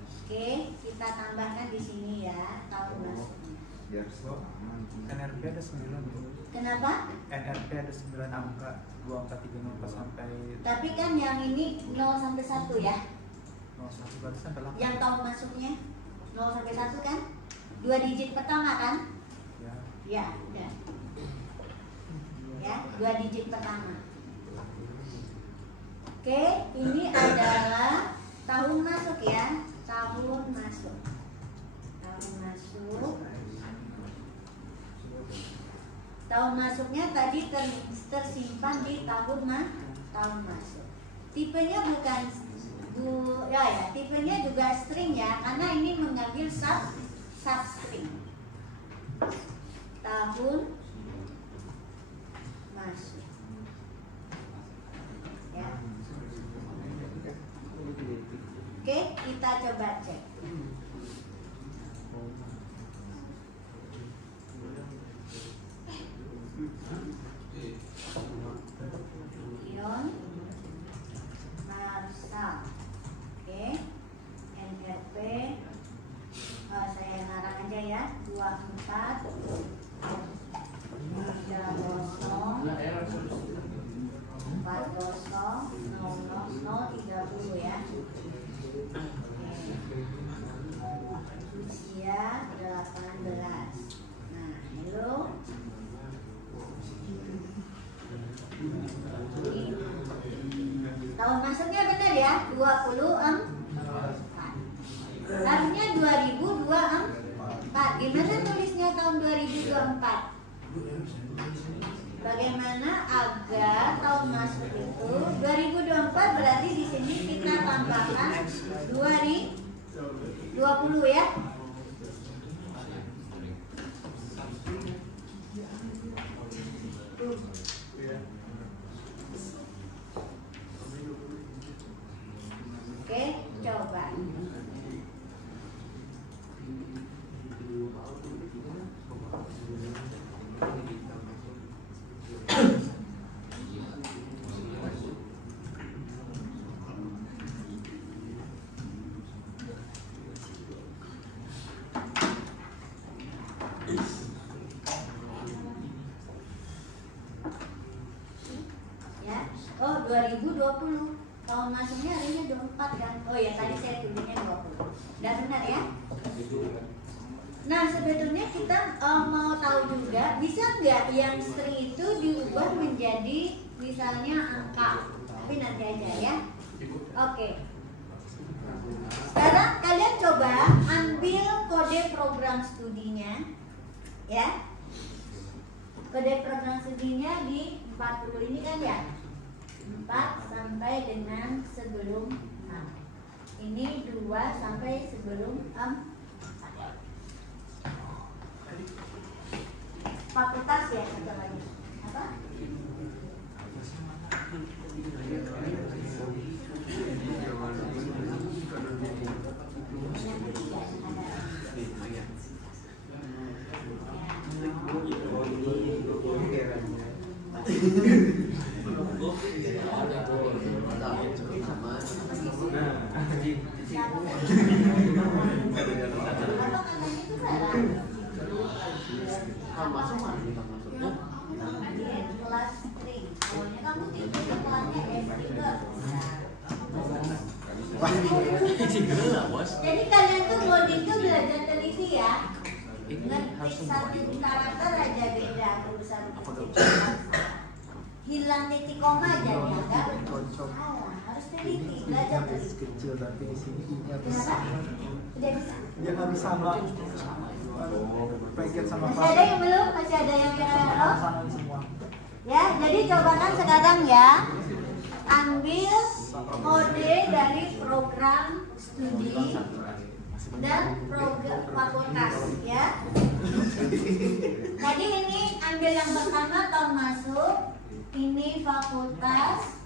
Oke, kita tambahkan di sini ya tahun masuknya. NRP ada 9. Kenapa? NRP ada 9 angka, 2 angka 3 angka sampai. Tapi kan yang ini 0 sampai 1 ya. 01 berarti sampai 8. Yang tahun masuknya 0 sampai 1 kan? 2 digit pertama kan? Ya. Ya, udah. Ya, 2 digit pertama. Oke, ini adalah tahun masuk ya. masuknya tadi tersimpan di tahun masuk. Tipenya bukan tipenya juga string ya, karena ini mengambil substring. Tahun masuk. Ya. Oke, kita coba cek. Ion Marsal. Oke. NRP saya ngarang aja ya. 24 30 ya. Usia 18. Nah, hello. Tahun masuknya benar ya, 24. Harusnya 2024. Gimana tulisnya tahun 2024? Bagaimana agar tahun masuk itu 2024, berarti di sini kita tambahkan 2020 ya. Oke, coba. Ya. Oh, 2020. Tahun masuknya harinya 24 kan? Oh ya, tadi saya tulisnya 20. Udah benar ya? Nah, sebetulnya kita mau tahu juga, bisa nggak yang string itu diubah menjadi misalnya angka? Tapi nanti aja ya. Oke. Sekarang kalian coba ambil kode program studinya, ya. Kode program studinya di 40 ini kan ya? 4 sampai dengan sebelum 6. Ini 2 sampai sebelum 4. Fakultas ya, satu lagi. Apa? Yang ketiga kelas string. Pokoknya kamu tinggal kelasnya Jadi kalian tuh coding tuh belajar teliti ya. Ngetik satu karakter aja beda urusan hilang titik koma aja dianggap harus teliti, belajar teliti. Kecil tapi di sini nggak bisa. Udah bisa. Dia nggak bisa mbak. Paket sama masih ada yang belum? Masih ada yang sama semua. Ya, jadi cobakan sekarang ya. Ambil kode dari program studi dan program fakultas ya. Jadi ini ambil yang pertama tahun masuk, ini fakultas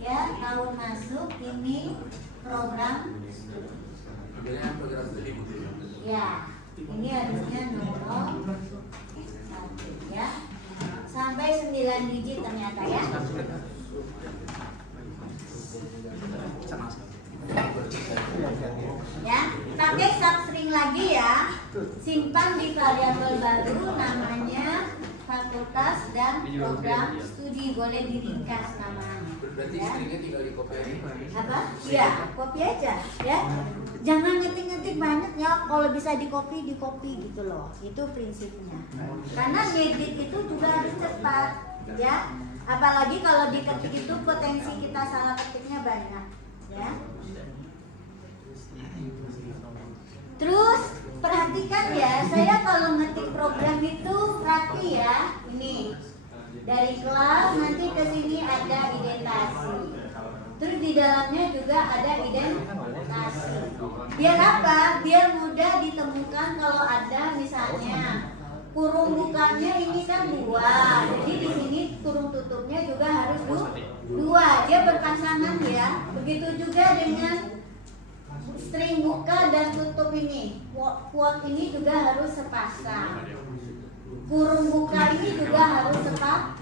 ya, tahun masuk, ini program studi. Ya, ini harusnya 0 1 ya. Sampai 9 digit ternyata ya. Ya, pakai substring lagi ya. Simpan di variabel baru namanya fakultas dan program studi, boleh diringkas namanya. Berarti Ya. stringnya tinggal di copy aja. Apa? Iya, copy aja ya. Jangan ngetik-ngetik banyak ya, kalau bisa di copy gitu loh. Itu prinsipnya. Karena ngedit itu juga harus cepat ya. Apalagi kalau diketik itu potensi kita salah ketiknya banyak ya. Terus perhatikan ya, saya kalau ngetik program itu rapi ya. Ini Dari kelas nanti ke sini ada identasi. Terus di dalamnya juga ada identasi. Biar apa? Biar mudah ditemukan kalau ada misalnya kurung bukanya ini kan 2. Jadi di sini kurung tutupnya juga harus 2. Dia berpasangan ya. Begitu juga dengan string buka dan tutup ini. Quote ini juga harus sepasang. Kurung buka ini juga harus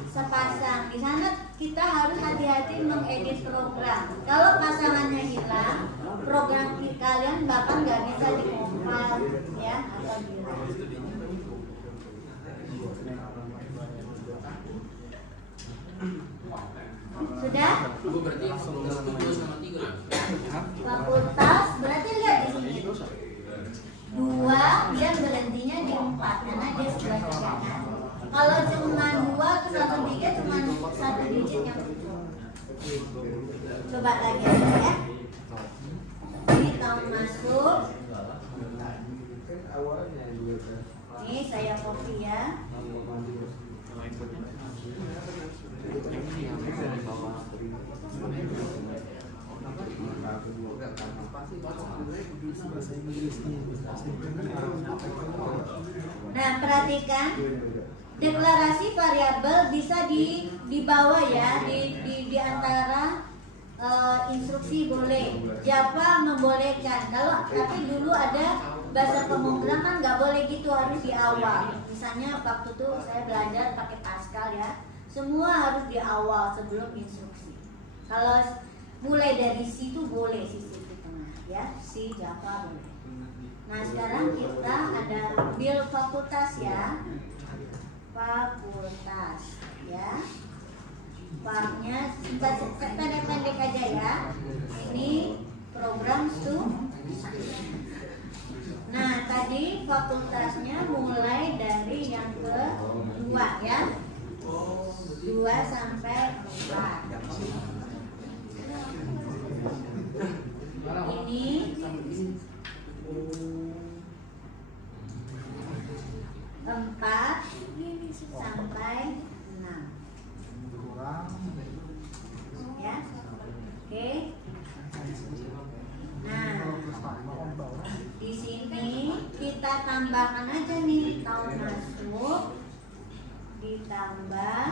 sepasang. Di sana kita harus hati-hati mengedit program. Kalau pasangannya hilang, program kalian bahkan nggak bisa dikompil ya atau hilang. Sudah? Fakultas berarti lihat di sini. 2 dia berhentinya di 4 karena dia sudah kan. Kalau cuma 2 terus langsung 3 cuma 1 digit yang muncul. Coba lagi ya. Ini tahun masuk. Ini saya copy ya. Nah, perhatikan deklarasi variabel bisa dibawa ya di antara instruksi boleh. Java membolehkan. Tapi dulu ada bahasa pemrograman nggak boleh gitu, harus di awal. Misalnya waktu itu saya belajar pakai Pascal ya. Semua harus di awal sebelum instruksi. Kalau mulai dari situ boleh sisi di tengah ya, si Java boleh. Nah sekarang kita ada ambil fakultas ya, fakultas ya. Partnya pendek-pendek aja ya. Ini program Nah tadi fakultasnya mulai dari yang kedua ya. 2 sampai 4. Ini 4 sampai 6. Ya. Oke. Nah, di sini kita tambahkan aja nih tahun masuk, ditambah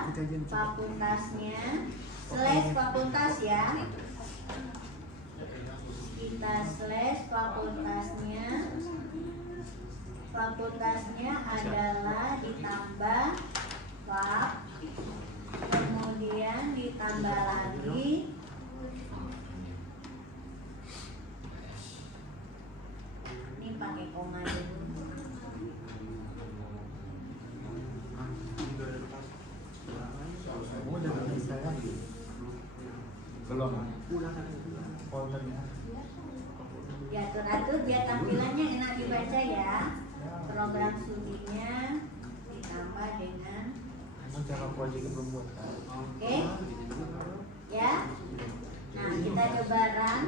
fakultasnya, slash fakultas ya. Kita slash fakultasnya. Fakultasnya adalah ditambah fak, kemudian ditambah lagi ini pakai koma dulu. Belum. Foldernya. Diatur-atur biar tampilannya enak dibaca ya. Program studinya ditambah dengan Cara proyek belum buat. Oke. Ya. Nah, kita coba run.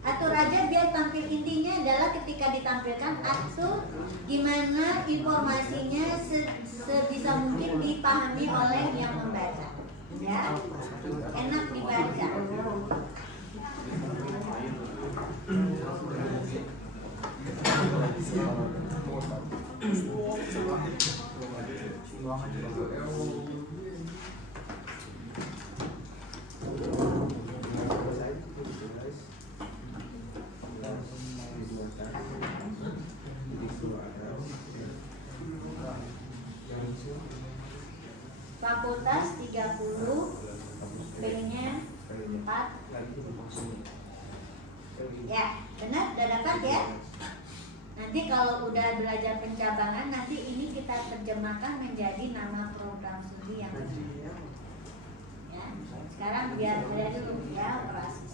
Atur aja biar tampil, intinya adalah ketika ditampilkan atur gimana informasinya sebisa mungkin dipahami oleh yang membaca. Ya. Enak dibaca. Fakultas 30, B-nya 4. Ya, benar, udah dapat ya. Nanti kalau udah belajar pencabangan, nanti ini kita terjemahkan menjadi nama program studi yang benar. Ya, sekarang biar dulu ya operasi.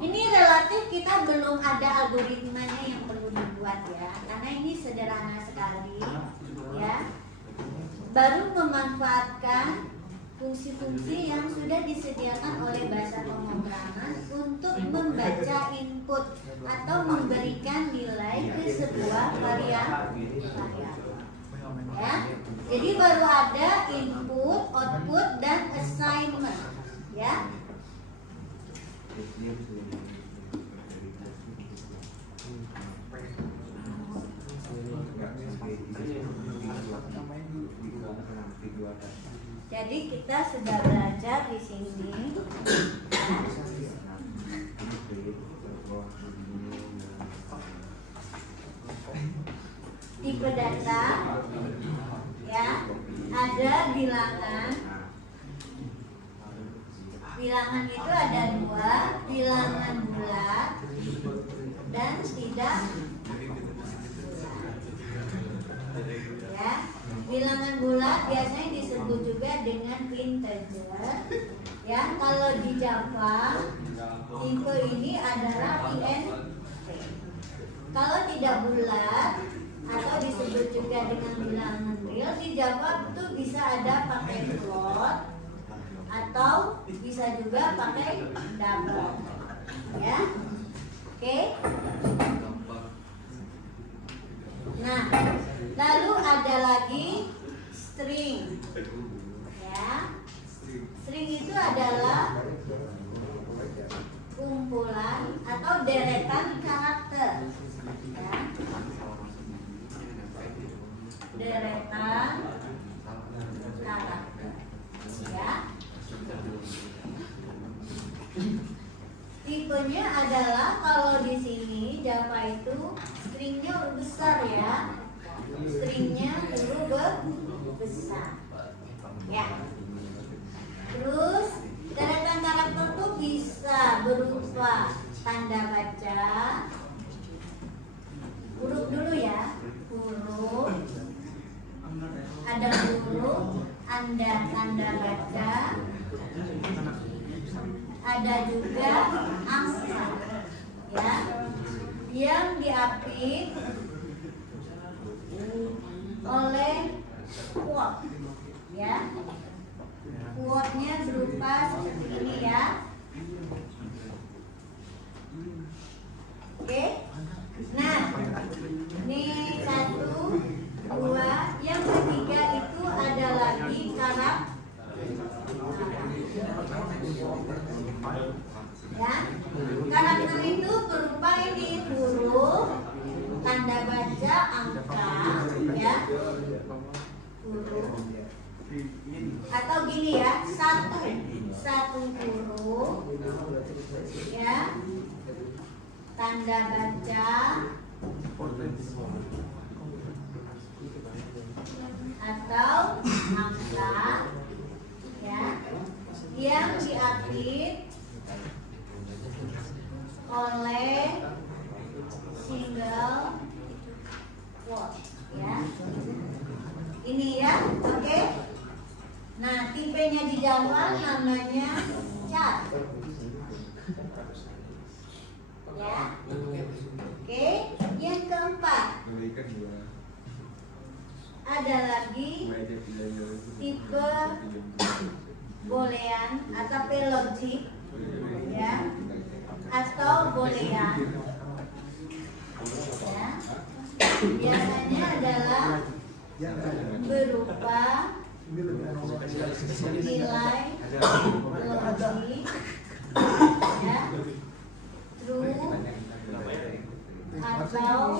Ini relatif kita belum ada algoritmanya yang perlu dibuat ya, karena ini sederhana sekali ya. Baru memanfaatkan fungsi-fungsi yang sudah disediakan oleh bahasa pemrograman untuk membaca input atau memberikan nilai ke sebuah variabel. Ya, jadi baru ada input, output, dan assignment. Ya. Jadi kita sudah belajar di sini tipe data, ya, ada bilangan. Bilangan itu ada dua, bilangan bulat dan tidak bulat. Ya, bilangan bulat biasanya disebut juga dengan integer. Ya, kalau di Java tipe ini adalah int. Kalau tidak bulat atau disebut juga dengan bilangan real, di Java itu bisa ada pakai float atau bisa juga pakai double. Ya, oke. Nah, lalu ada lagi string. Ya, string itu adalah kumpulan atau deretan karakter. Ya, deretan karakter. Ya, tipenya adalah kalau di sini Java itu stringnya huruf besar ya, stringnya huruf besar. Ya. Terus deretan karakter itu bisa berupa tanda baca, huruf dulu ya, huruf, ada huruf, tanda baca, ada juga angka, ya, yang diapit oleh quote, ya. Quote-nya berupa seperti ini ya. Oke. Nah, ini 1, 2, yang ketiga itu ada lagi karakter. Ya, karakter itu berupa ini huruf, tanda baca, angka, ya, huruf, atau gini ya, satu huruf, ya, tanda baca, atau angka, ya, yang diapit oleh single quote, ya. Ini ya, oke. Nah, tipenya di Java namanya char. Ya. Oke, yang keempat ada lagi tipe boolean atau logic, ya, atau boolean, ya. Biasanya adalah berupa nilai logik, ya, true atau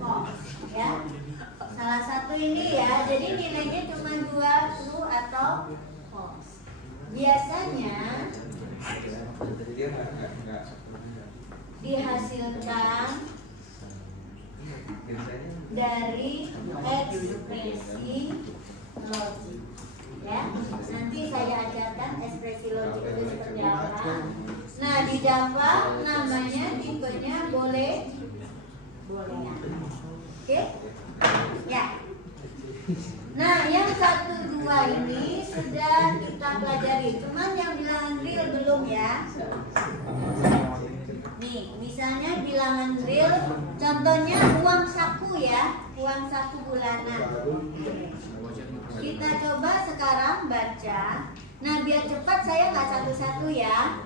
false, ya. Salah satu ini ya, jadi nilainya cuma 2, true atau false. Biasanya dihasilkan dari ekspresi logik, ya. Nanti saya ajarkan ekspresi logik itu seperti apa. Nah, di Java namanya tipenya boolean. Oke? Ya. Nah, yang 1, 2 ini sudah kita pelajari, cuman yang bilangan real belum ya. Nih, misalnya bilangan real, contohnya uang saku ya, uang saku bulanan. kita coba sekarang baca. Nah, biar cepat saya nggak satu-satu ya.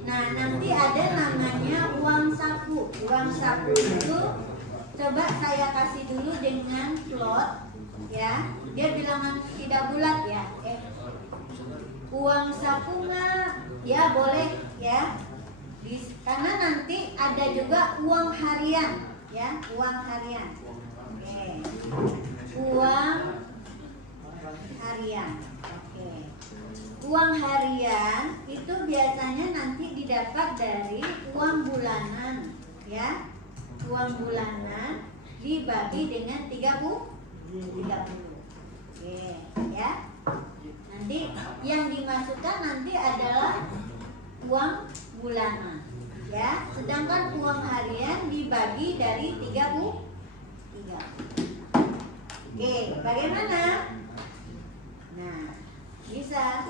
Nah, nanti ada namanya uang saku. Uang saku itu coba saya kasih dulu dengan plot ya. Dia bilangan tidak bulat ya. Uang saku nggak? Ya boleh ya. Karena nanti ada juga uang harian ya, uang harian. Oke. Uang harian. Oke. Uang harian itu biasanya nanti didapat dari uang bulanan ya. Uang bulanan dibagi dengan 30. Oke, ya. Nanti yang dimasukkan nanti adalah uang bulanan ya. Sedangkan uang harian dibagi dari 33. Oke, bagaimana? Nah, bisa.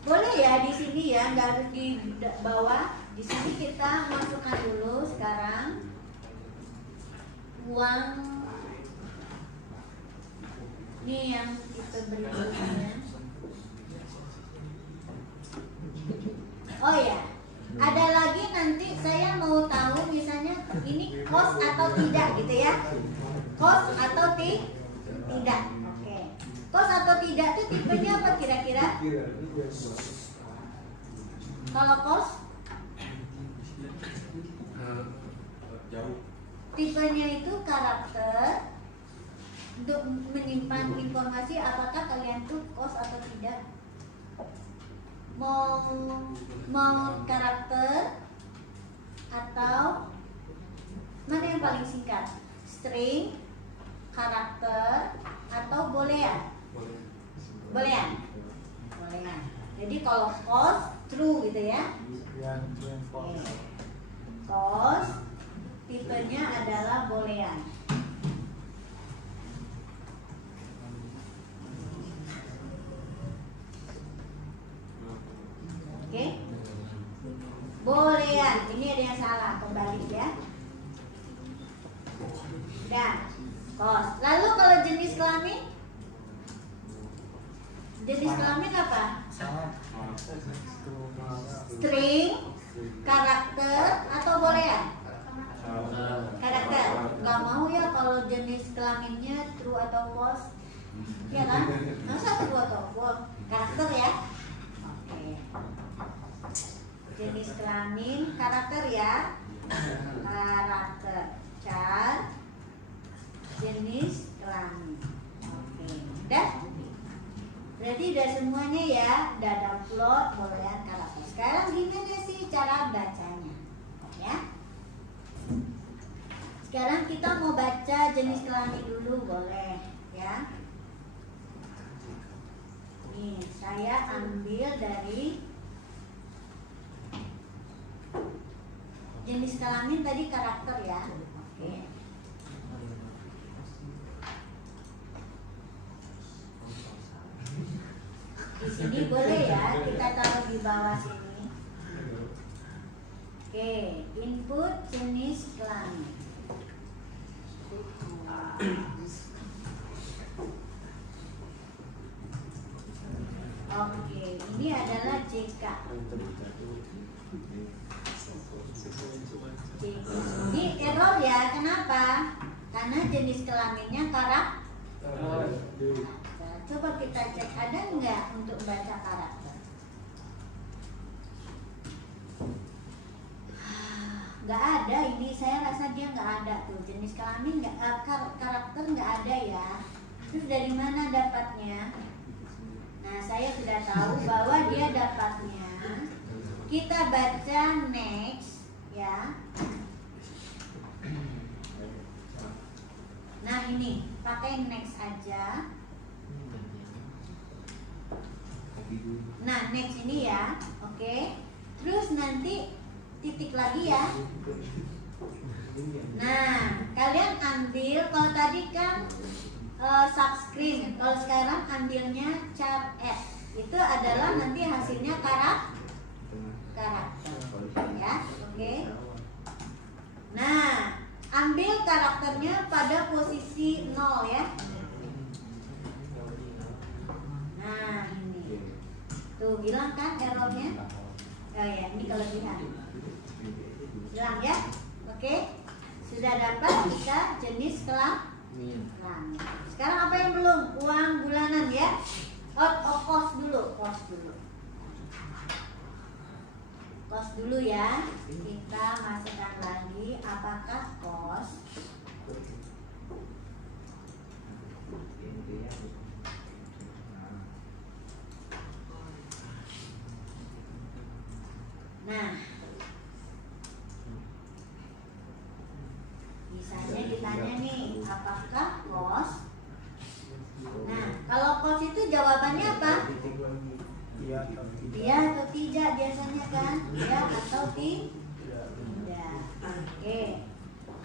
Boleh ya di sini ya, nggak harus di bawah. Di sini kita masukkan dulu sekarang uang ini yang kita berikutnya. Oh ya, ada lagi nanti saya mau tahu misalnya ini kos atau tidak gitu ya. Kos atau tidak. Oke. Kos atau tidak itu tipenya apa kira-kira? Kalau kos tipenya itu karakter untuk menyimpan informasi apakah kalian tuh kos atau tidak. Mau karakter atau mana yang paling singkat? String, karakter, atau boolean? Boolean. Boolean. Jadi kalau kos true gitu ya. Kos tipenya adalah boolean. Oke, boolean. Ini ada yang salah, kembali ya. Dan kos. Lalu kalau jenis kelamin? Jenis kelamin apa? String, karakter, atau boolean? Karakter. Gak mau ya kalau jenis kelaminnya true atau false? Ya kan? Masa true atau false? Karakter ya. Oke. Jenis kelamin karakter ya. Karakter. Car. Jenis kelamin. Oke. Udah? Berarti udah semuanya ya. Udah ada plot, boolean, karakter. Sekarang gimana sih cara bacanya? Ya. Sekarang kita mau baca jenis kelamin dulu, boleh ya. Nih, saya ambil dari jenis kelamin tadi karakter ya. Oke. Di sini boleh ya, kita taruh di bawah sini. Oke, input jenis kelamin. Oke, ini adalah JK. Ini error ya, kenapa? Karena jenis kelaminnya karakter. Nah, coba kita cek ada nggak untuk baca karakter. Nggak ada, ini saya rasa dia nggak ada tuh jenis kelamin nggak, karakter nggak ada ya. Terus dari mana dapatnya? Nah, saya sudah tahu bahwa dia dapatnya. Kita baca next ya. Nah ini pakai next aja. Nah next ini ya, oke. Terus nanti titik lagi ya. Nah kalian ambil, kalau tadi kan subscreen, kalau sekarang ambilnya char add. Itu adalah nanti hasilnya karakter ya, oke. Nah ambil karakternya pada posisi 0 ya. hilang kan errornya? Oh ya, ini kelebihan. Hilang ya? Oke. Sudah dapat kita jenis kelamin. Sekarang apa yang belum? Uang bulanan ya. Cost dulu. Cost dulu ya. Kita masukkan lagi apakah cost Nah, misalnya ditanya nih, apakah cost? Nah, kalau cost itu jawabannya apa? Iya atau tidak biasanya kan? Iya atau tidak. Oke.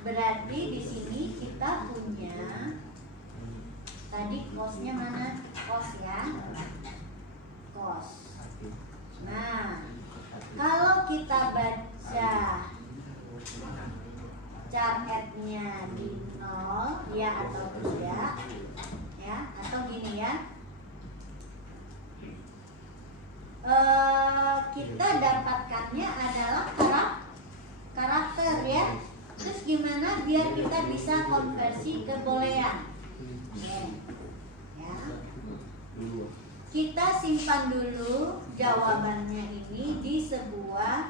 Berarti di sini kita punya tadi costnya mana? Cost ya. Cost. Nah, kalau kita baca chart-nya di 0, ya atau tidak, ya, atau gini ya, kita dapatkannya adalah karakter ya. Terus gimana biar kita bisa konversi ke boolean? Ya. Kita simpan dulu jawabannya ini di sebuah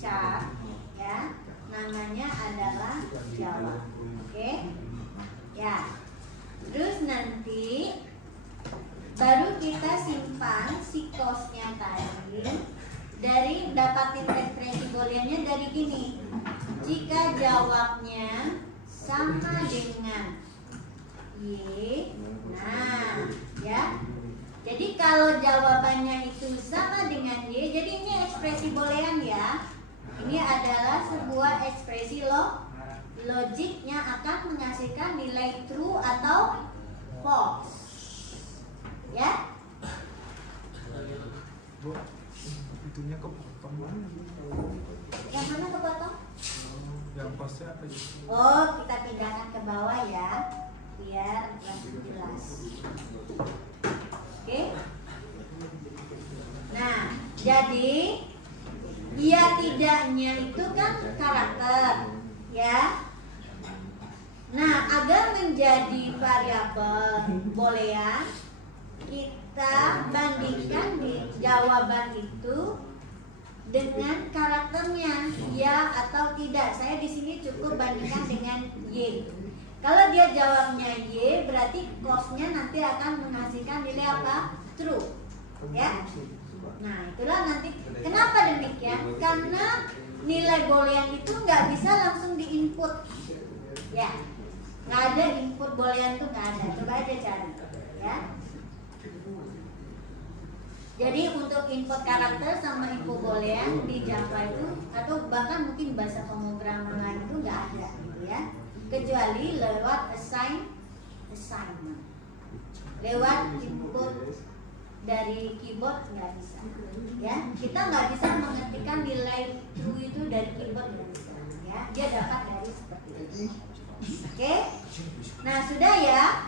chart ya, namanya adalah jawab. Oke ya. Terus nanti baru kita simpan si costnya tadi dari dapatin ekspresi booleannya dari gini. Jika jawabnya sama dengan Y, nah ya. Jadi kalau jawabannya itu sama dengan Y, jadi ini ekspresi boolean ya. Ini adalah sebuah ekspresi logiknya akan menghasilkan nilai true atau false. Ya? Bu, itunya kepotong mana? Yang mana kepotong? Yang costnya apa ya? Oh, kita pindahkan ke bawah ya, biar lebih jelas. Oke. Nah, jadi iya tidaknya itu kan karakter, ya. Nah, agar menjadi variabel boolean, kita bandingkan di jawaban itu dengan karakternya, ya atau tidak. Saya di sini cukup bandingkan dengan Y. Kalau dia jawabnya Y, berarti costnya nanti akan menghasilkan nilai apa? True, ya. Nah, itulah nanti. Kenapa demikian? Karena nilai boolean itu nggak bisa langsung diinput, ya. Nggak ada input boolean tuh, nggak ada. Coba aja cari, ya. Jadi untuk input karakter sama input boolean di Java itu, atau bahkan mungkin bahasa pemrograman lain itu nggak ada, gitu ya. Kecuali lewat assignment, lewat input dari keyboard nggak bisa, ya. Kita nggak bisa mengetikkan nilai true itu dari keyboard, nggak bisa, ya. Dia dapat dari seperti itu. Oke, nah sudah ya.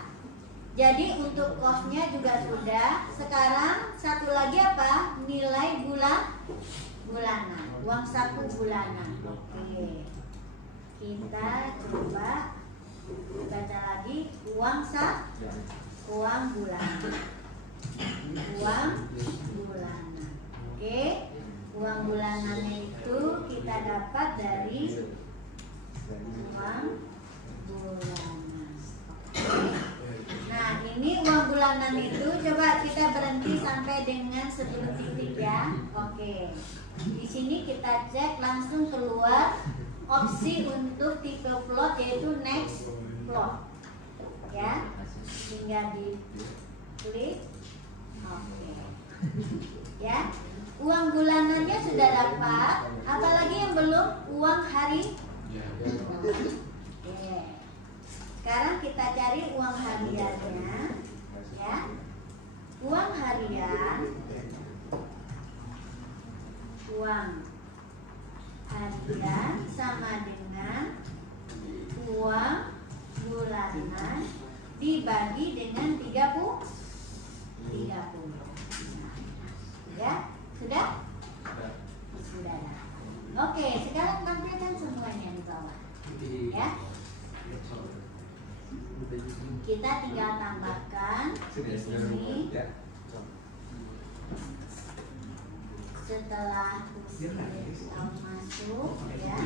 Jadi untuk costnya juga sudah. Sekarang satu lagi apa? Nilai bulanan, uang saku bulanan. Oke, kita coba baca lagi uang bulanan. Oke, uang bulanannya itu kita dapat dari uang bulanan. Nah, ini uang bulanan itu coba kita berhenti sampai dengan sebelum titik ya. Oke. Di sini kita cek langsung keluar opsi untuk tipe float yaitu next float. Ya. Tinggal di klik. Oke. Ya. Uang bulanannya sudah dapat. Apalagi yang belum? Uang hari. Oke. Sekarang kita cari uang hariannya, ya. Uang harian sama dengan uang bulanan dibagi dengan 30. Ya. kita tinggal tambahkan di sini. Setelah usia tahun masuk, ya.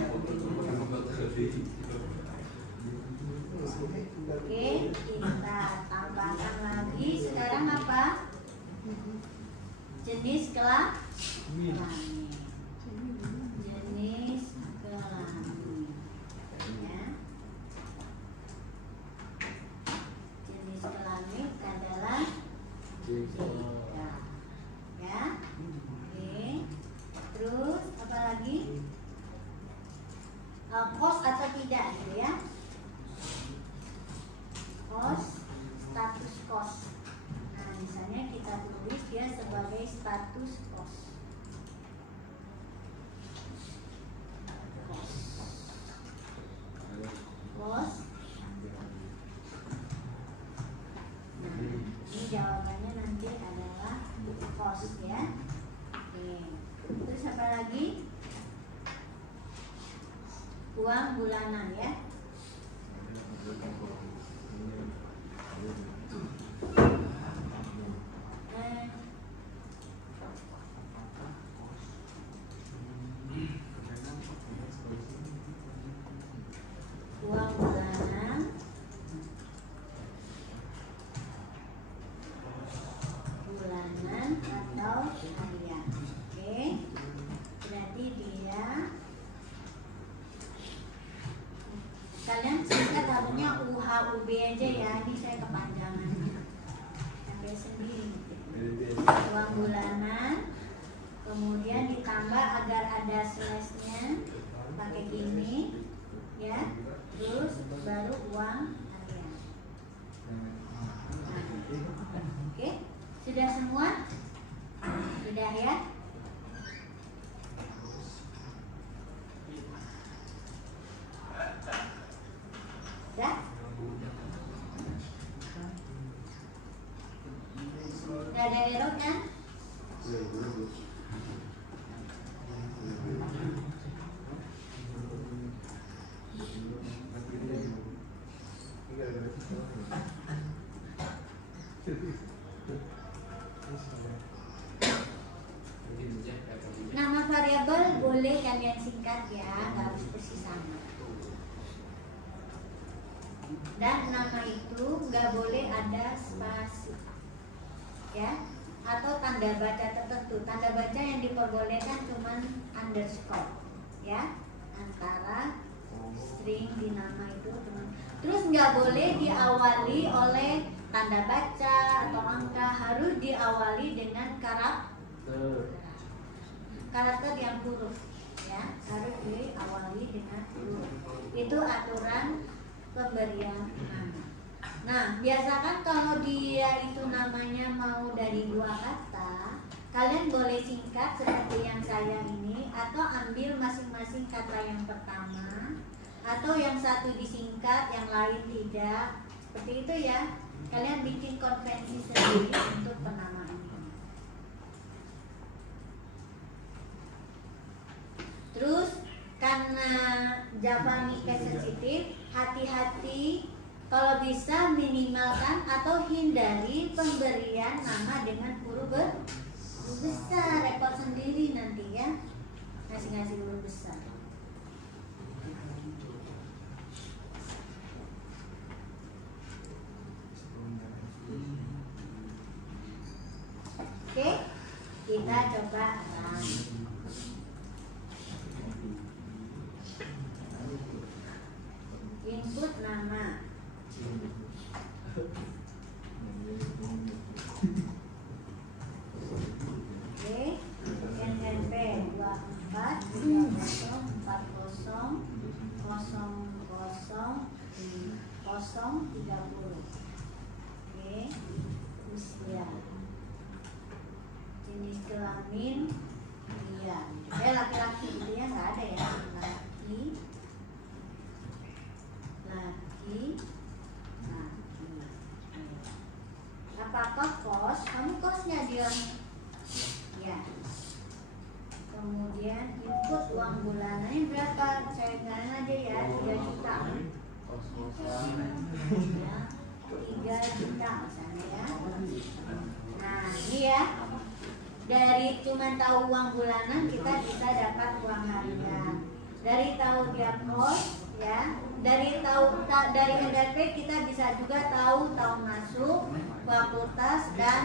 Oke, kita tambahkan lagi. Sekarang apa? Jenis kelamin. Jenis kelamin. Ya. Jenis kelamin adalah pria. Ya. Oke. Terus apa lagi? Kos atau tidak, gitu ya? Kos, status kos. Nah, misalnya kita tulis dia sebagai status kos. Kos. Nah, ini jawabannya nanti adalah kos, ya. Oke. Terus apa lagi? Uang bulanan, ya. Uang bulanan, atau harian. Oke, berarti dia, kalian singkat harusnya UHUB aja ya. Ini saya kepanjangan sampai sendiri. Uang bulanan, kemudian ditambah agar ada slashnya pakai gini, ya. Terus baru uang harian. Oke, sudah semua? Sudah ya? Sudah? Sudah ada error kan? Nama variabel boleh kalian singkat ya, nggak harus persis sama. Dan nama itu nggak boleh ada spasi, ya, atau tanda baca tertentu. Tanda baca yang diperbolehkan cuma underscore, ya, antara string di nama itu cuma. Terus nggak boleh diawali oleh tanda baca atau angka, harus diawali dengan karakter yang huruf, ya, harus diawali dengan huruf. Itu aturan pemberian nama. Nah, biasakan kalau dia itu namanya mau dari 2 kata, kalian boleh singkat seperti yang saya ini, atau ambil masing-masing kata yang pertama, atau yang satu disingkat, yang lain tidak. Seperti itu ya. Kalian bikin konvensi sendiri untuk penamaan ini. Terus karena Java case sensitif, hati-hati kalau bisa minimalkan atau hindari pemberian nama dengan huruf besar. Repot sendiri nanti ya, ngasih huruf besar. Oke, kita coba input nama. Oke, NNP 2440400030. Oke, usia. Jenis kelamin pria, laki-laki itu ya, nggak ada ya, laki. Apakah kos? Kamu kosnya dia, ya. Kemudian input uang bulanannya berapa? Saya ingin aja ya, 3 juta. Ya. 3 juta misalnya ya. Nah ini ya, dari cuma tahu uang bulanan kita bisa dapat uang harian. Dari tahu dia kos ya, dari NDP kita bisa juga tahu tahun masuk, fakultas dan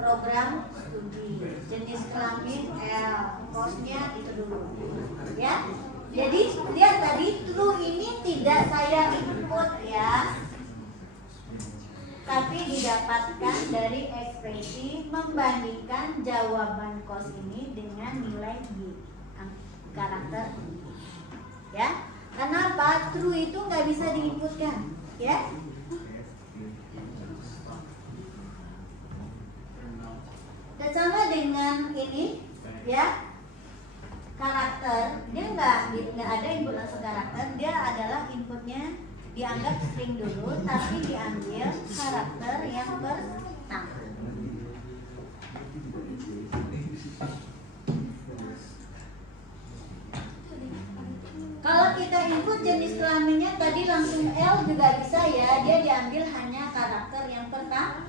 program studi, jenis kelamin L, kosnya itu dulu ya. Jadi lihat tadi true ini tidak saya input ya, tapi didapatkan dari ekspresi membandingkan jawaban kos ini dengan nilai di karakter ini ya. Kenapa? True itu nggak bisa diinputkan ya. Dan sama dengan ini ya, karakter dia nggak ada input langsung karakter, dia adalah inputnya dianggap string dulu, tapi diambil karakter yang pertama. Kalau kita input jenis kelaminnya tadi langsung L juga bisa ya, dia diambil hanya karakter yang pertama.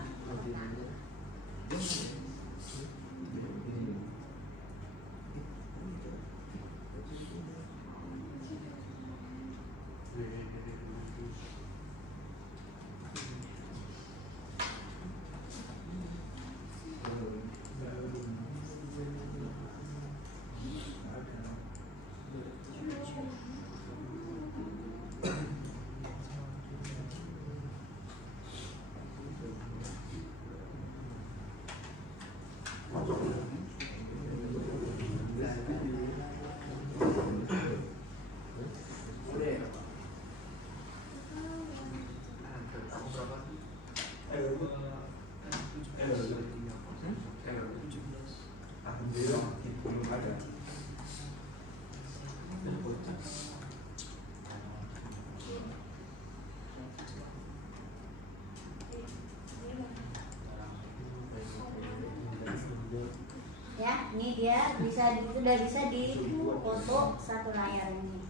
Ya, ini dia sudah bisa dipoto satu layar ini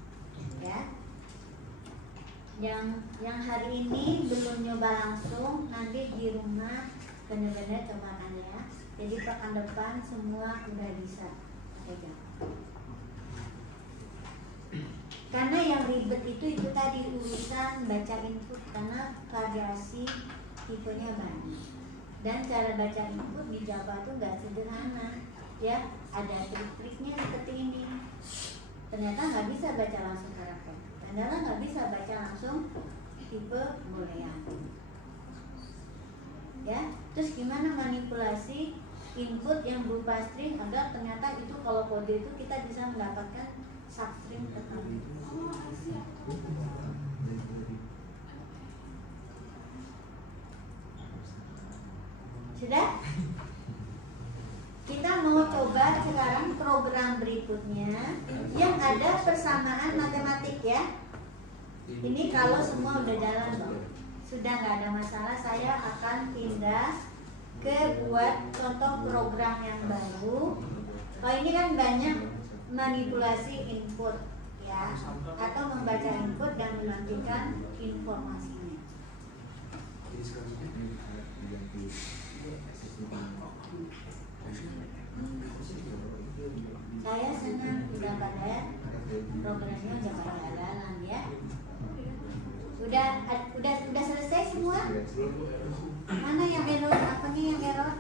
ya. Yang hari ini belum nyoba langsung, nanti di rumah benar-benar cobakan ya. Jadi pekan depan semua udah bisa pegang. Karena yang ribet itu tadi urusan baca input, karena variasi tipenya banyak. Dan cara baca input di Java itu nggak sederhana ya, ada trik-triknya seperti ini. Ternyata nggak bisa baca langsung karakter, ternyata nggak bisa baca langsung tipe boolean ya. Terus gimana manipulasi input yang berupa string agar ternyata itu kalau kode itu kita bisa mendapatkan substring tetap. Sudah? Kita mau coba sekarang program berikutnya yang ada persamaan matematik ya. Ini kalau semua udah jalan loh, sudah nggak ada masalah, saya akan pindah ke buat contoh program yang baru. Oh ini kan banyak manipulasi input ya, atau membaca input dan melanjutkan informasinya. Saya senang udah pada programnya udah pada jalan ya. Udah selesai semua? Mana yang error? Apanya yang error?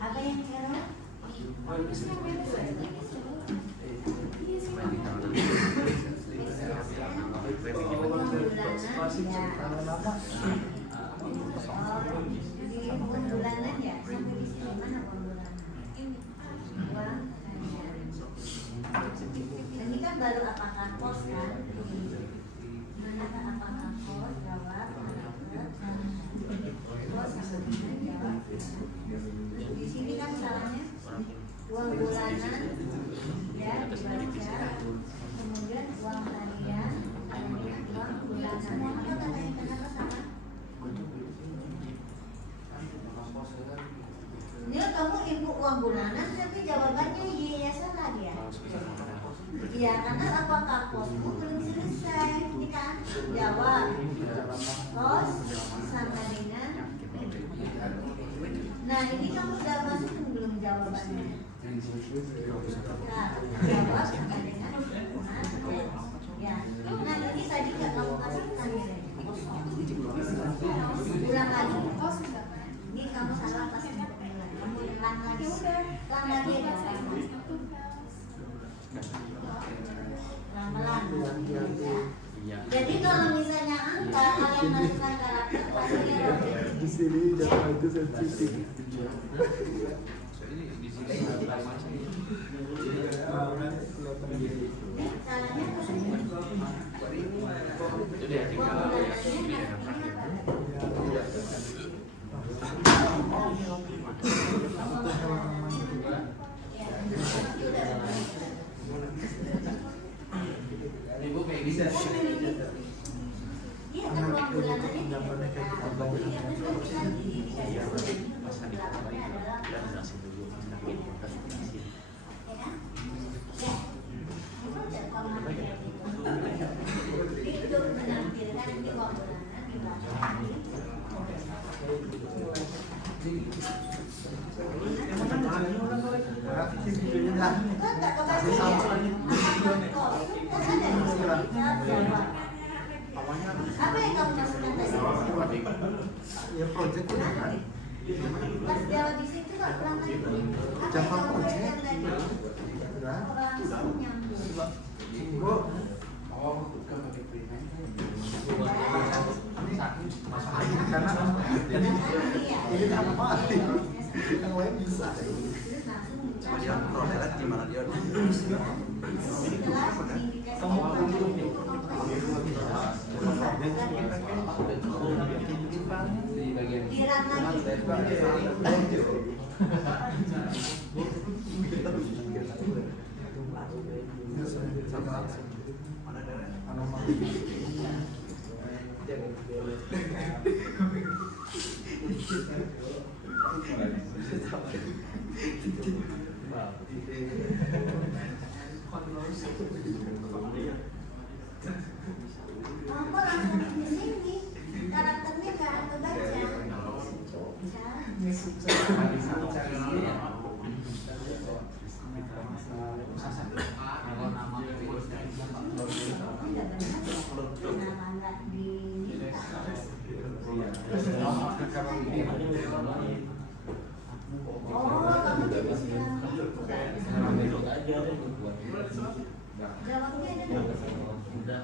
Apa yang error? Bulanan ya, sampai di sini mana bulanan? Uang ini kan baru apakah kos kan? Mana kan apakah kos, jawab, kos jawab. Di sini kan salahnya uang bulanan ya dibaca, kemudian uang harian, uang bulanan. Apa katanya kenapa sama? Ini kamu input uang bulanan tapi jawabannya Y ya. Iya, karena apakah posmu belum selesai, ini kan? Jawab. Kos sama dengan. Nah, ini kamu sudah masukin belum jawabannya? Nah, jawab sama dengan ya. Nah, ini tadi nggak kamu masukkan nilainya kosong. Ulang lagi. Ini kamu salah pas kamu ulang lagi. Ulang lagi aja. Pelan-pelan. Jadi kalau misalnya angka kalian masukkan karakter pasti Di sini jangan itu sensitif. Ibu kayak bisa. Iya, kan ruang bulanannya apa yang kamu masukkan tadi? Ya project kan. Pas jawab di situ nggak pulang lagi. Apa yang kamu masukkan tadi? Langsung nyambung. Karena ini apa? Yang lain bisa. Dia proses gimana dia? Kamu langsung di sini karakternya nggak ada baca. Oh, kamu jadi silang. Jawabnya ada.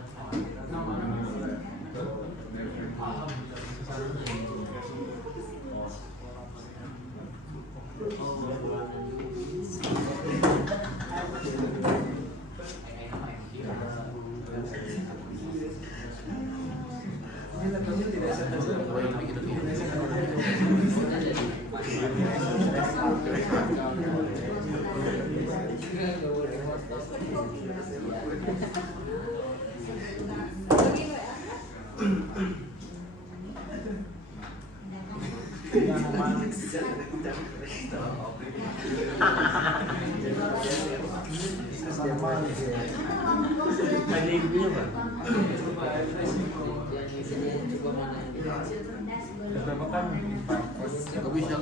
Ada ibunya Pak? Berapa kan? Gak bisa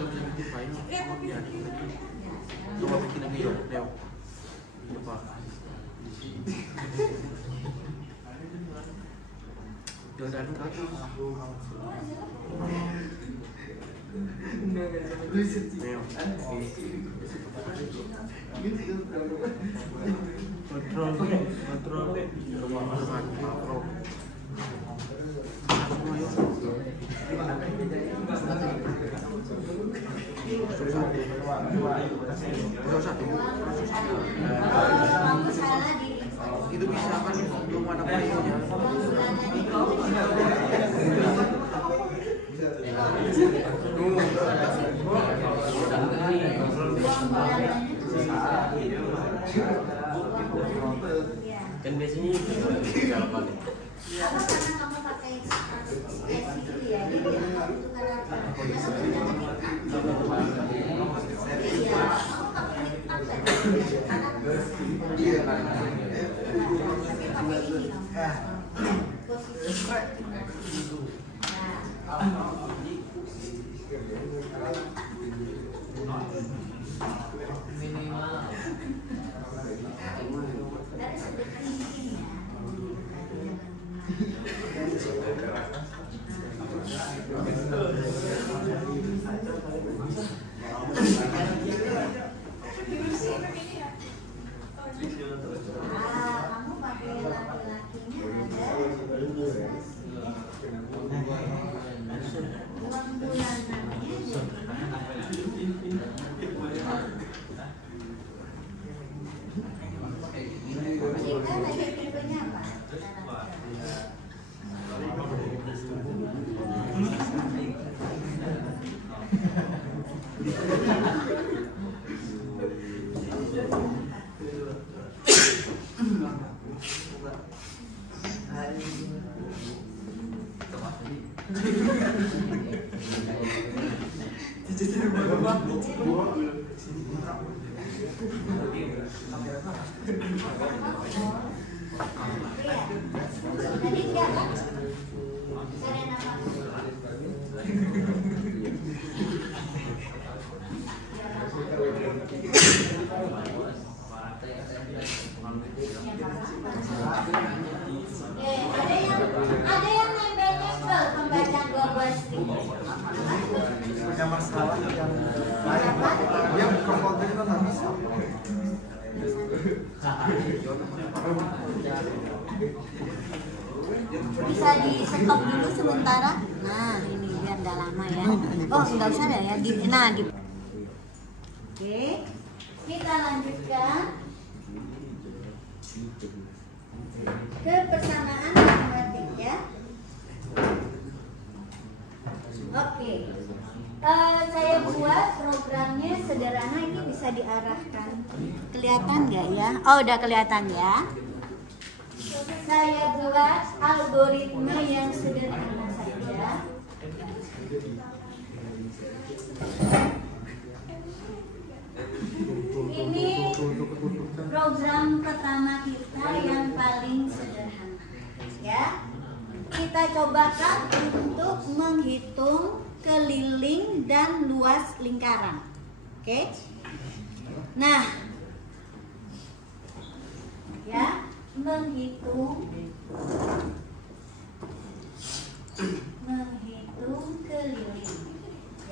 coba bikin lagi yuk, Leo. Coba. Jodan kaki. Leo. Kontrol deh. Kontrol. Itu bisa kan belum ada videonya. Kan biasanya jawaban. Apa karena kamu pakai itu ya? Jadi untuk karakter. Iya, kamu pakai posisi masing-masing. Nah, dari sederhana mungkin ya. Kamu pakai laki-lakinya ada 2 bulan namanya Jika lagi tipenya apa? Tadi enggak kan? Serena apa? Ada yang nempel-nempel pembacaan 12 Punya masalah yang lain. Dia mikrofon itu nggak bisa. Bisa di stop dulu sementara. Nah, ini biar nggak lama ya. Oh, nggak usah deh ya. Oke, kita lanjutkan ke persamaan matematik ya. Oke, saya buat programnya sederhana, ini bisa diarahkan. Kelihatan nggak ya? Oh, udah kelihatan ya. Saya buat algoritma yang sederhana saja. Ini program pertama kita yang paling sederhana ya. Kita cobakan untuk menghitung keliling dan luas lingkaran. Oke. Nah, ya, menghitung keliling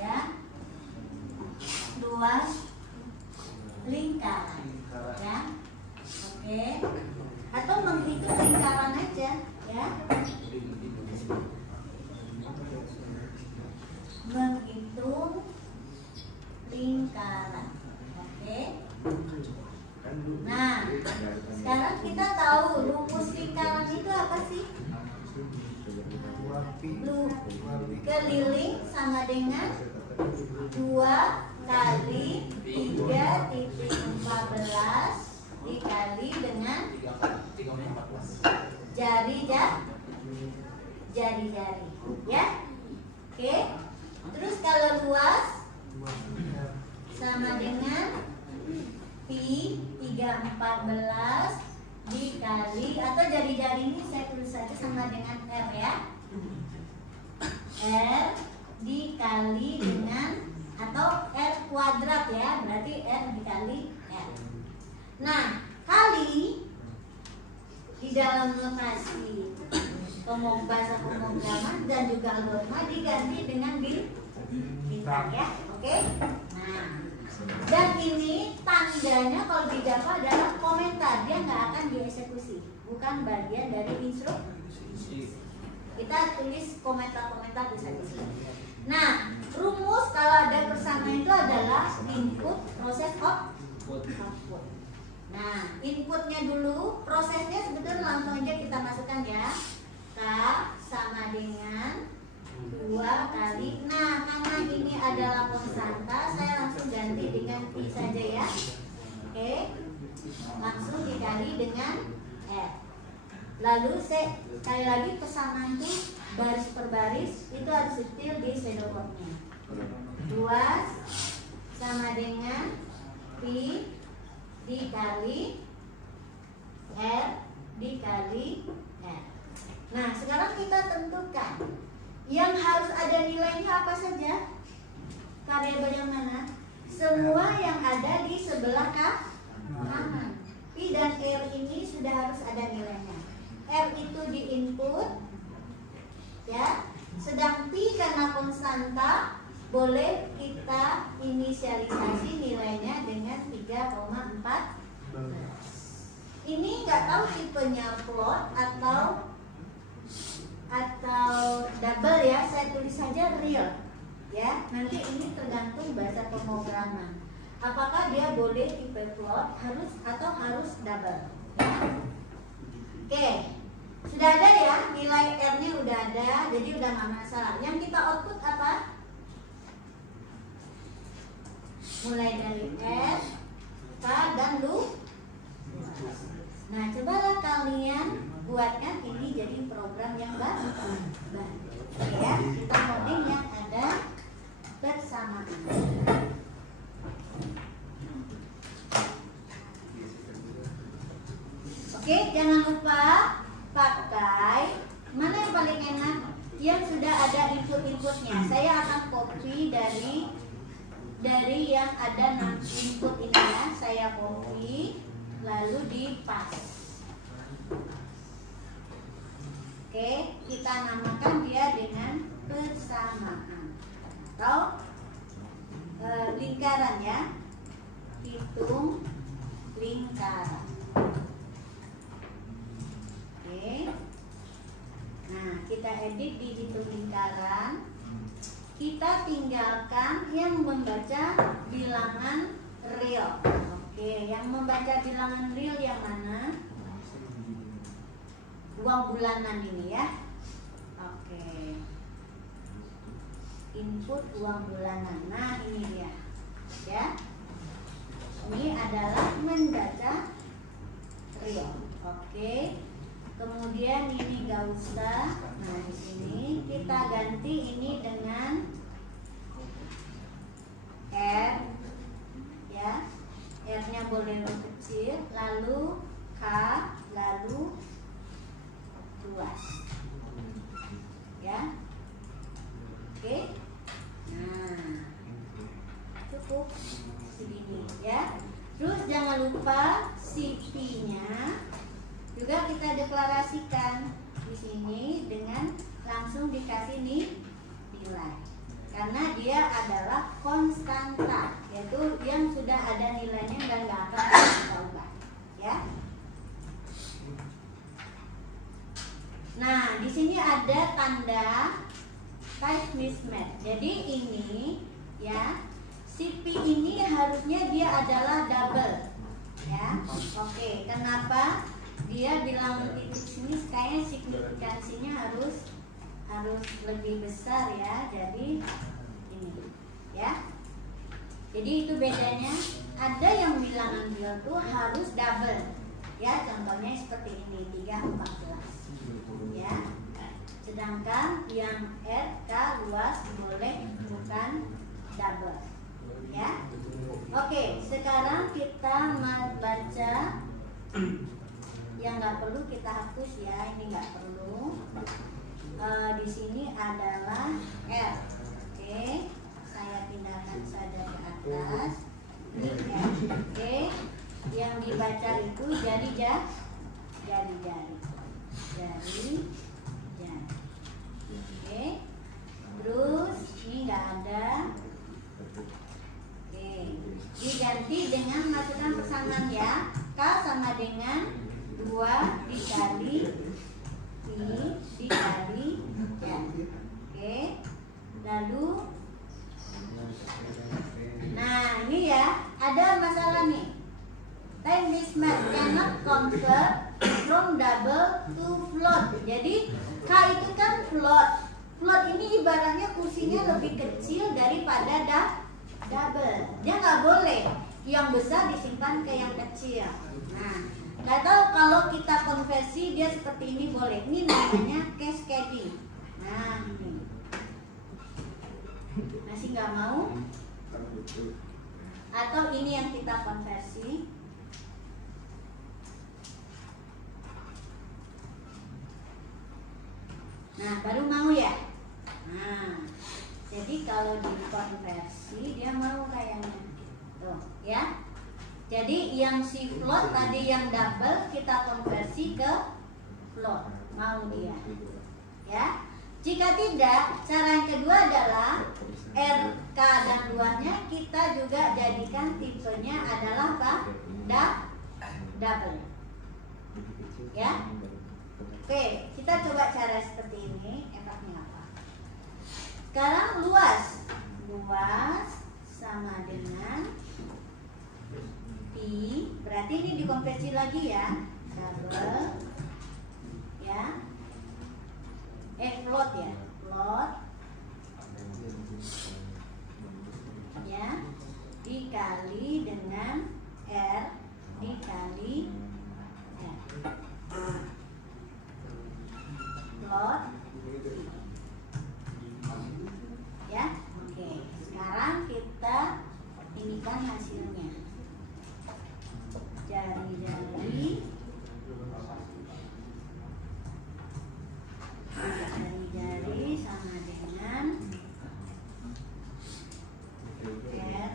ya, luas lingkaran ya. Oke. Atau menghitung lingkaran aja ya. Menghitung lingkaran. Oke. Nah, sekarang kita tahu rumus lingkaran itu apa sih? Keliling sama dengan 2 kali 3,14 dikali dengan jari-jari ya. Oke. Terus kalau luas sama dengan pi 3,14 dikali, atau jari-jari ini saya tulis saja sama dengan R ya. R dikali dengan, atau R kuadrat ya, berarti R dikali R. Nah, kali di dalam notasi bahasa pemrograman dan juga algoritma diganti dengan bintang ya. Oke. Nah, dan ini tandanya kalau di Java adalah komentar, dia nggak akan dieksekusi, bukan bagian dari instruksi. Kita tulis komentar-komentar bisa di sini. Nah, rumus kalau ada persamaan itu adalah input, proses, output. Nah, inputnya dulu, prosesnya sebetulnya langsung aja kita masukkan ya. K sama dengan 2 kali. Nah, karena ini adalah konstanta, saya langsung ganti dengan I saja ya. Oke. Langsung dikali dengan R. Lalu sekali lagi persamaan itu baris per baris, itu harus detail di shadow box-nya. 2 sama dengan pi dikali R dikali R. kita tentukan yang harus ada nilainya apa saja? Variabel yang mana? Semua yang ada di sebelah kanan. P dan R ini sudah harus ada nilainya. R itu di input, ya. Sedang P karena konstanta, boleh kita inisialisasi nilainya dengan 3,4. Ini nggak tahu tipenya float atau double ya. Saya tulis saja real, ya. Nanti ini tergantung bahasa pemrograman. Apakah dia boleh tipe float harus double? Ya. Oke, sudah ada ya, nilai R-nya udah ada, jadi udah nggak masalah. Yang kita output apa? Mulai dari R, K, dan Lu. Nah, cobalah kalian buatkan ini jadi program yang baru. Ya, kita coding yang ada bersamaan. Oke, jangan lupa pakai mana yang paling enak, yang sudah ada input-inputnya. Saya akan copy dari yang ada input ini ya. Saya copy lalu dipas. Oke, kita namakan dia dengan persamaan atau lingkaran ya. Hitung lingkaran. Oke. Nah, kita edit di hitung lingkaran. Kita tinggalkan yang membaca bilangan real. Oke, yang membaca bilangan real yang mana? Uang bulanan ini ya. Oke. Input uang bulanan. Nah, ini dia. Ya. Ini adalah membaca real. Oke. Kemudian ini gak usah. Nah, di sini kita ganti ini dengan R, ya. R-nya boleh kecil, lalu K, lalu luas, ya. Oke. Nah, cukup segini, ya. Terus jangan lupa CP-nya juga kita deklarasikan di sini dengan langsung dikasih nilai, karena dia adalah konstanta, yaitu yang sudah ada nilainya dan nggak akan kita ubah, ya. Nah, di sini ada tanda type mismatch. Jadi ini ya, CP ini harusnya dia adalah double, ya. Oke, kenapa? Dia bilang titik sini kayaknya signifikansinya harus lebih besar ya. Jadi ini ya. Jadi itu bedanya. Ada yang bilangan real tuh harus double. Ya, contohnya seperti ini 314. Ya. Sedangkan yang R, K, luas boleh bukan double. Ya. Oke, sekarang kita baca yang nggak perlu kita hapus ya, ini nggak perlu. Di sini adalah R. Oke, saya pindahkan saja ke atas. Ini R. Oke, yang dibaca itu jari. Oke, terus ini nggak ada. Oke, diganti dengan masukkan persamaan ya. K sama dengan 2 dikali I dikali N. Oke. Lalu nah, ini ya, ada masalah nih. Time mismatch cannot convert from double to float. Jadi K itu kan float. Float ini ibaratnya kursinya lebih kecil daripada double. Dia nggak boleh yang besar disimpan ke yang kecil. Nah, nggak tahu kalau kita konversi dia seperti ini boleh. Ini namanya cascading. Nah, ini masih nggak mau? Atau ini yang kita konversi? Nah, baru mau ya. Nah, jadi kalau dikonversi dia mau kayaknya. Tuh, ya. Jadi yang si float tadi yang double kita konversi ke float. Mau dia. Ya. Jika tidak, cara yang kedua adalah RK dan luarnya kita juga jadikan tipenya adalah apa? Double. Ya. Oke, kita coba cara seperti ini. Efeknya apa? Sekarang luas. Luas sama dengan Pi. Berarti ini dikonversi lagi ya. Double. Ya. Float ya. Float. Ya. Dikali dengan R dikali R. Float. Ya. Oke. Sekarang kita inikan hasilnya. Jari-jari sama dengan R.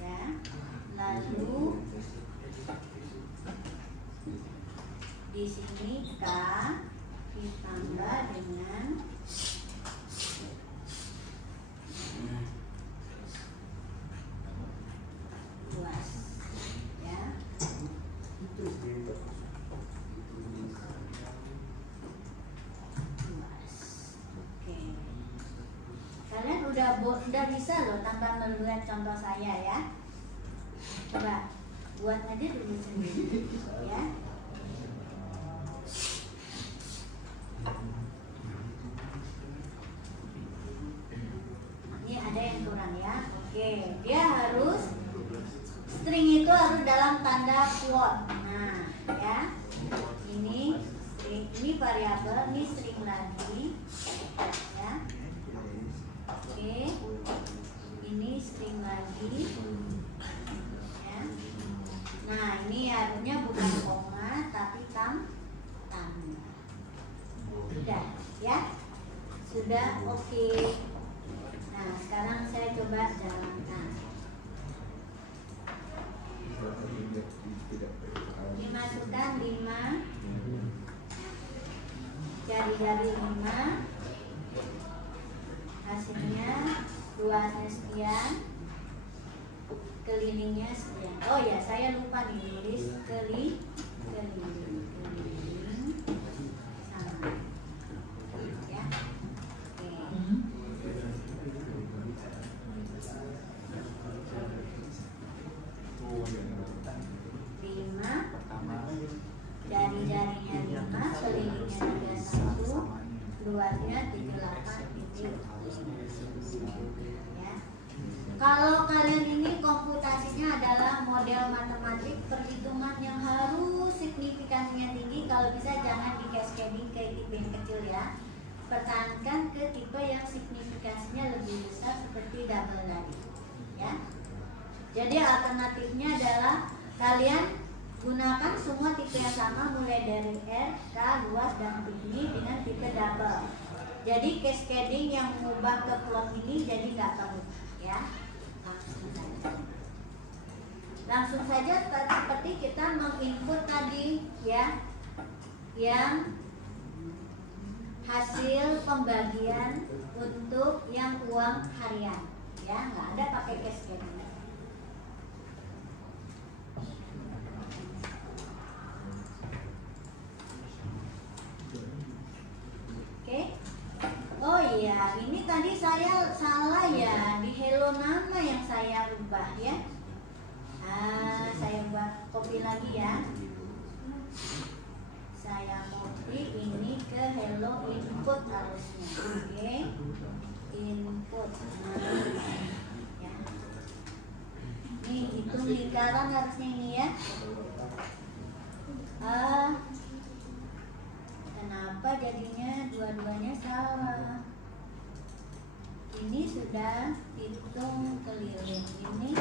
Ya. Lalu di sini K ditambah dengan luas. Ya. Kalian udah bisa loh tanpa melihat contoh saya ya. Coba buat aja dulu sendiri ya. Ini ada yang kurang ya. Oke, dia harus string itu harus dalam tanda quote. Nah, ya. Ini string, ini variabel, ini string lagi. Ya. Oke, ini string lagi ya. Nah, ini harusnya bukan koma tapi tambah. Sudah ya, sudah oke. Nah, sekarang saya coba jalankan. Dimasukkan 5 jari-jari 5. Hasilnya luasnya sekian, kelilingnya sekian. Oh ya, saya lupa nih nulis keliling sama ya. Oke. 5 jari-jarinya 5, kelilingnya 31, luasnya 38 titik. Ya. Kalau kalian ini komputasinya adalah model matematik perhitungan yang harus signifikansinya tinggi, kalau bisa jangan di cascading ke tipe yang kecil ya. Pertahankan ke tipe yang signifikansinya lebih besar seperti double tadi. Ya. Jadi alternatifnya adalah kalian gunakan semua tipe yang sama mulai dari R, K, luas dan tinggi dengan tipe double. Jadi cascading yang mengubah ke float ini jadi nggak perlu ya. Langsung saja seperti kita menginput tadi ya, yang hasil pembagian untuk yang uang harian ya, nggak ada pakai cascading. Oh iya, ini tadi saya salah ya, di hello nama yang saya ubah ya. Saya buat copy lagi ya. Saya copy ini ke hello input harusnya. Oke. Input. Ya. Ini hitung lingkaran harusnya ini ya. Kenapa jadinya dua-duanya salah? Ini sudah hitung keliling ini.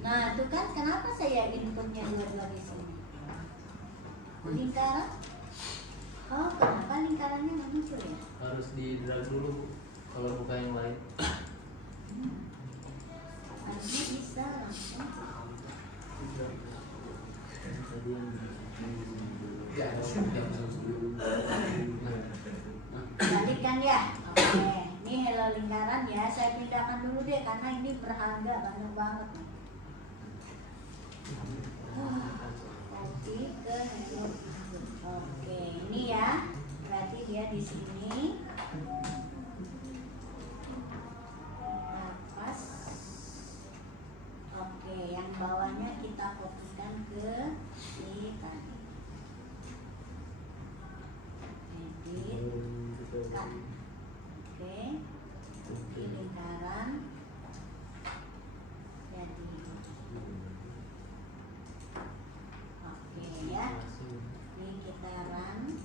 Nah, itu kan kenapa saya inputnya dua-dua di sini? Lingkaran? Oh, kenapa lingkaran? di drag dulu kalau buka yang lain. Harusnya bisa langsung. Balikan ya. Oke, ini hello lingkaran ya. Saya pindahkan dulu deh karena ini berharga banyak banget. Tadi ke hello. Oke, ini ya. Berarti dia di sini. Pas. Oke, yang bawahnya kita kopikan ke si tadi. Edit kan. Oke, di lingkaran jadi oke ya, ini kita run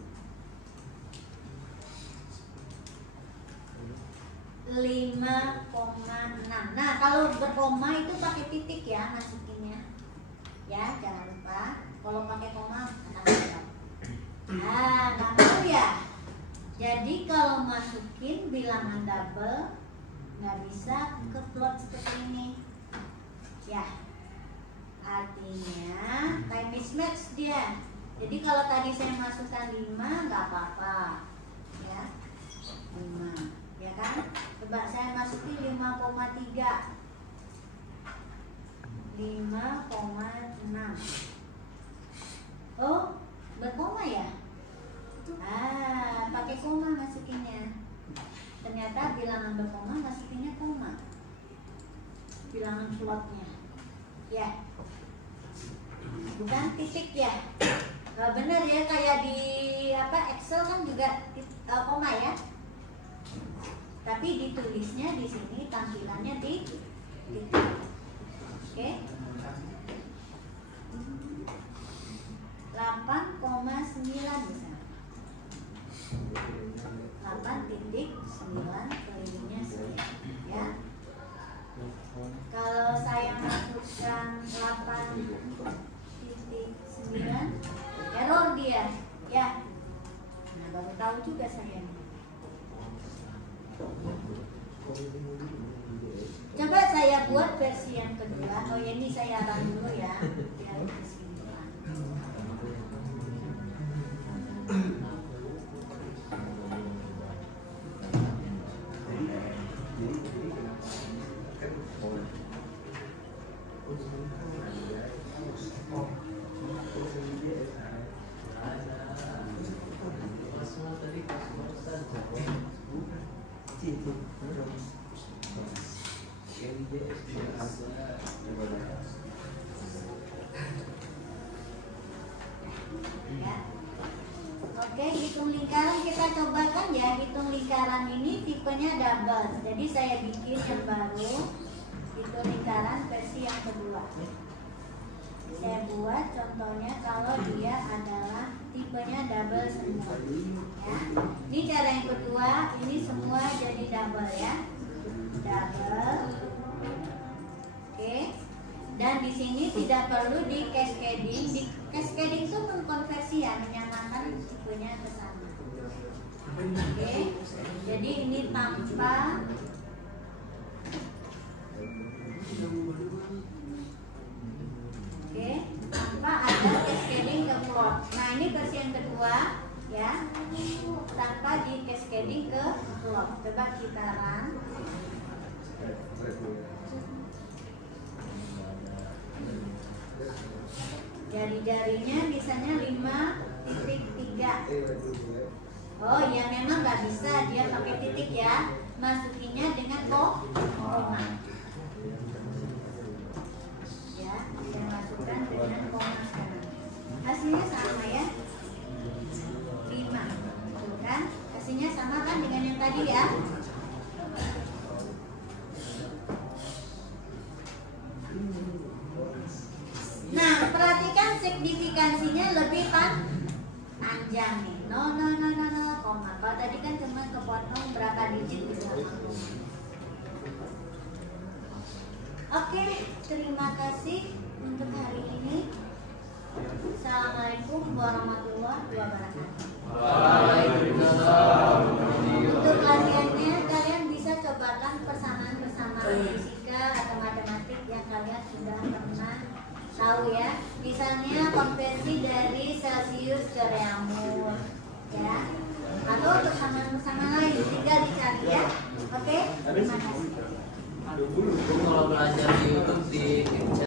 5,6. Nah kalau berkoma itu pakai titik ya masukinnya ya, jangan lupa. Kalau pakai koma akan dapat. Nah, nggak mau ya. Jadi kalau masukin bilangan double nggak bisa ke plot seperti ini. Ya, artinya time mismatch dia. Jadi kalau tadi saya masukkan 5 nggak apa-apa, ya 5, ya kan? Coba saya masukin 5,3, 5,6. Oh, berkoma ya? Pakai koma masukinnya. Ternyata bilangan berkoma masukinnya koma. Bilangan plotnya. Ya. Bukan titik ya. Benar ya, kayak di Excel kan juga koma ya. Tapi ditulisnya di sini tampilannya di titik. Oke. 8,9 bisa. 8,9 kelilingnya sih ya. Kalau saya masukkan 8,9 error dia ya. Nah baru tahu juga saya. Coba saya buat versi yang kedua. Oh ya, ini saya run dulu ya biar kesimpulan. Ya. Oke, hitung lingkaran kita cobakan ya. Hitung lingkaran ini tipenya double. Jadi saya bikin yang baru, hitung lingkaran versi yang kedua. Saya buat contohnya kalau dia adalah tipenya double semua. Ya. Ini cara yang kedua, ini semua jadi double ya. Double. Oke. Dan di sini tidak perlu di cascading. Di cascading itu mengkonversi ya, menyamakan tipenya ke sana. Oke. Jadi ini tanpa tanpa ada cascading ke plot. Nah, ini versi yang kedua ya. Tanpa di cascading ke plot. Coba kita run. Jari-jarinya bisanya 5,3. Oh ya, memang nggak bisa dia pakai titik ya. Masukinnya dengan koma. Ya, saya masukkan dengan koma sekarang. Hasilnya sama ya, 5. Tuh kan, hasilnya sama kan dengan yang tadi ya. Nah, perhatikan signifikansinya lebih panjang nih. No, koma. Kalau tadi kan cuma kepotong berapa digit di belakang. Oke, terima kasih untuk hari ini. Assalamualaikum warahmatullahi wabarakatuh. Waalaikumsalam. Untuk fisika atau matematik yang kalian sudah pernah tahu ya. Misalnya konversi dari Celsius ke reaumur ya. Atau untuk sama lain tinggal dicari ya. Oke? Terima kasih. Kalau belajar di YouTube di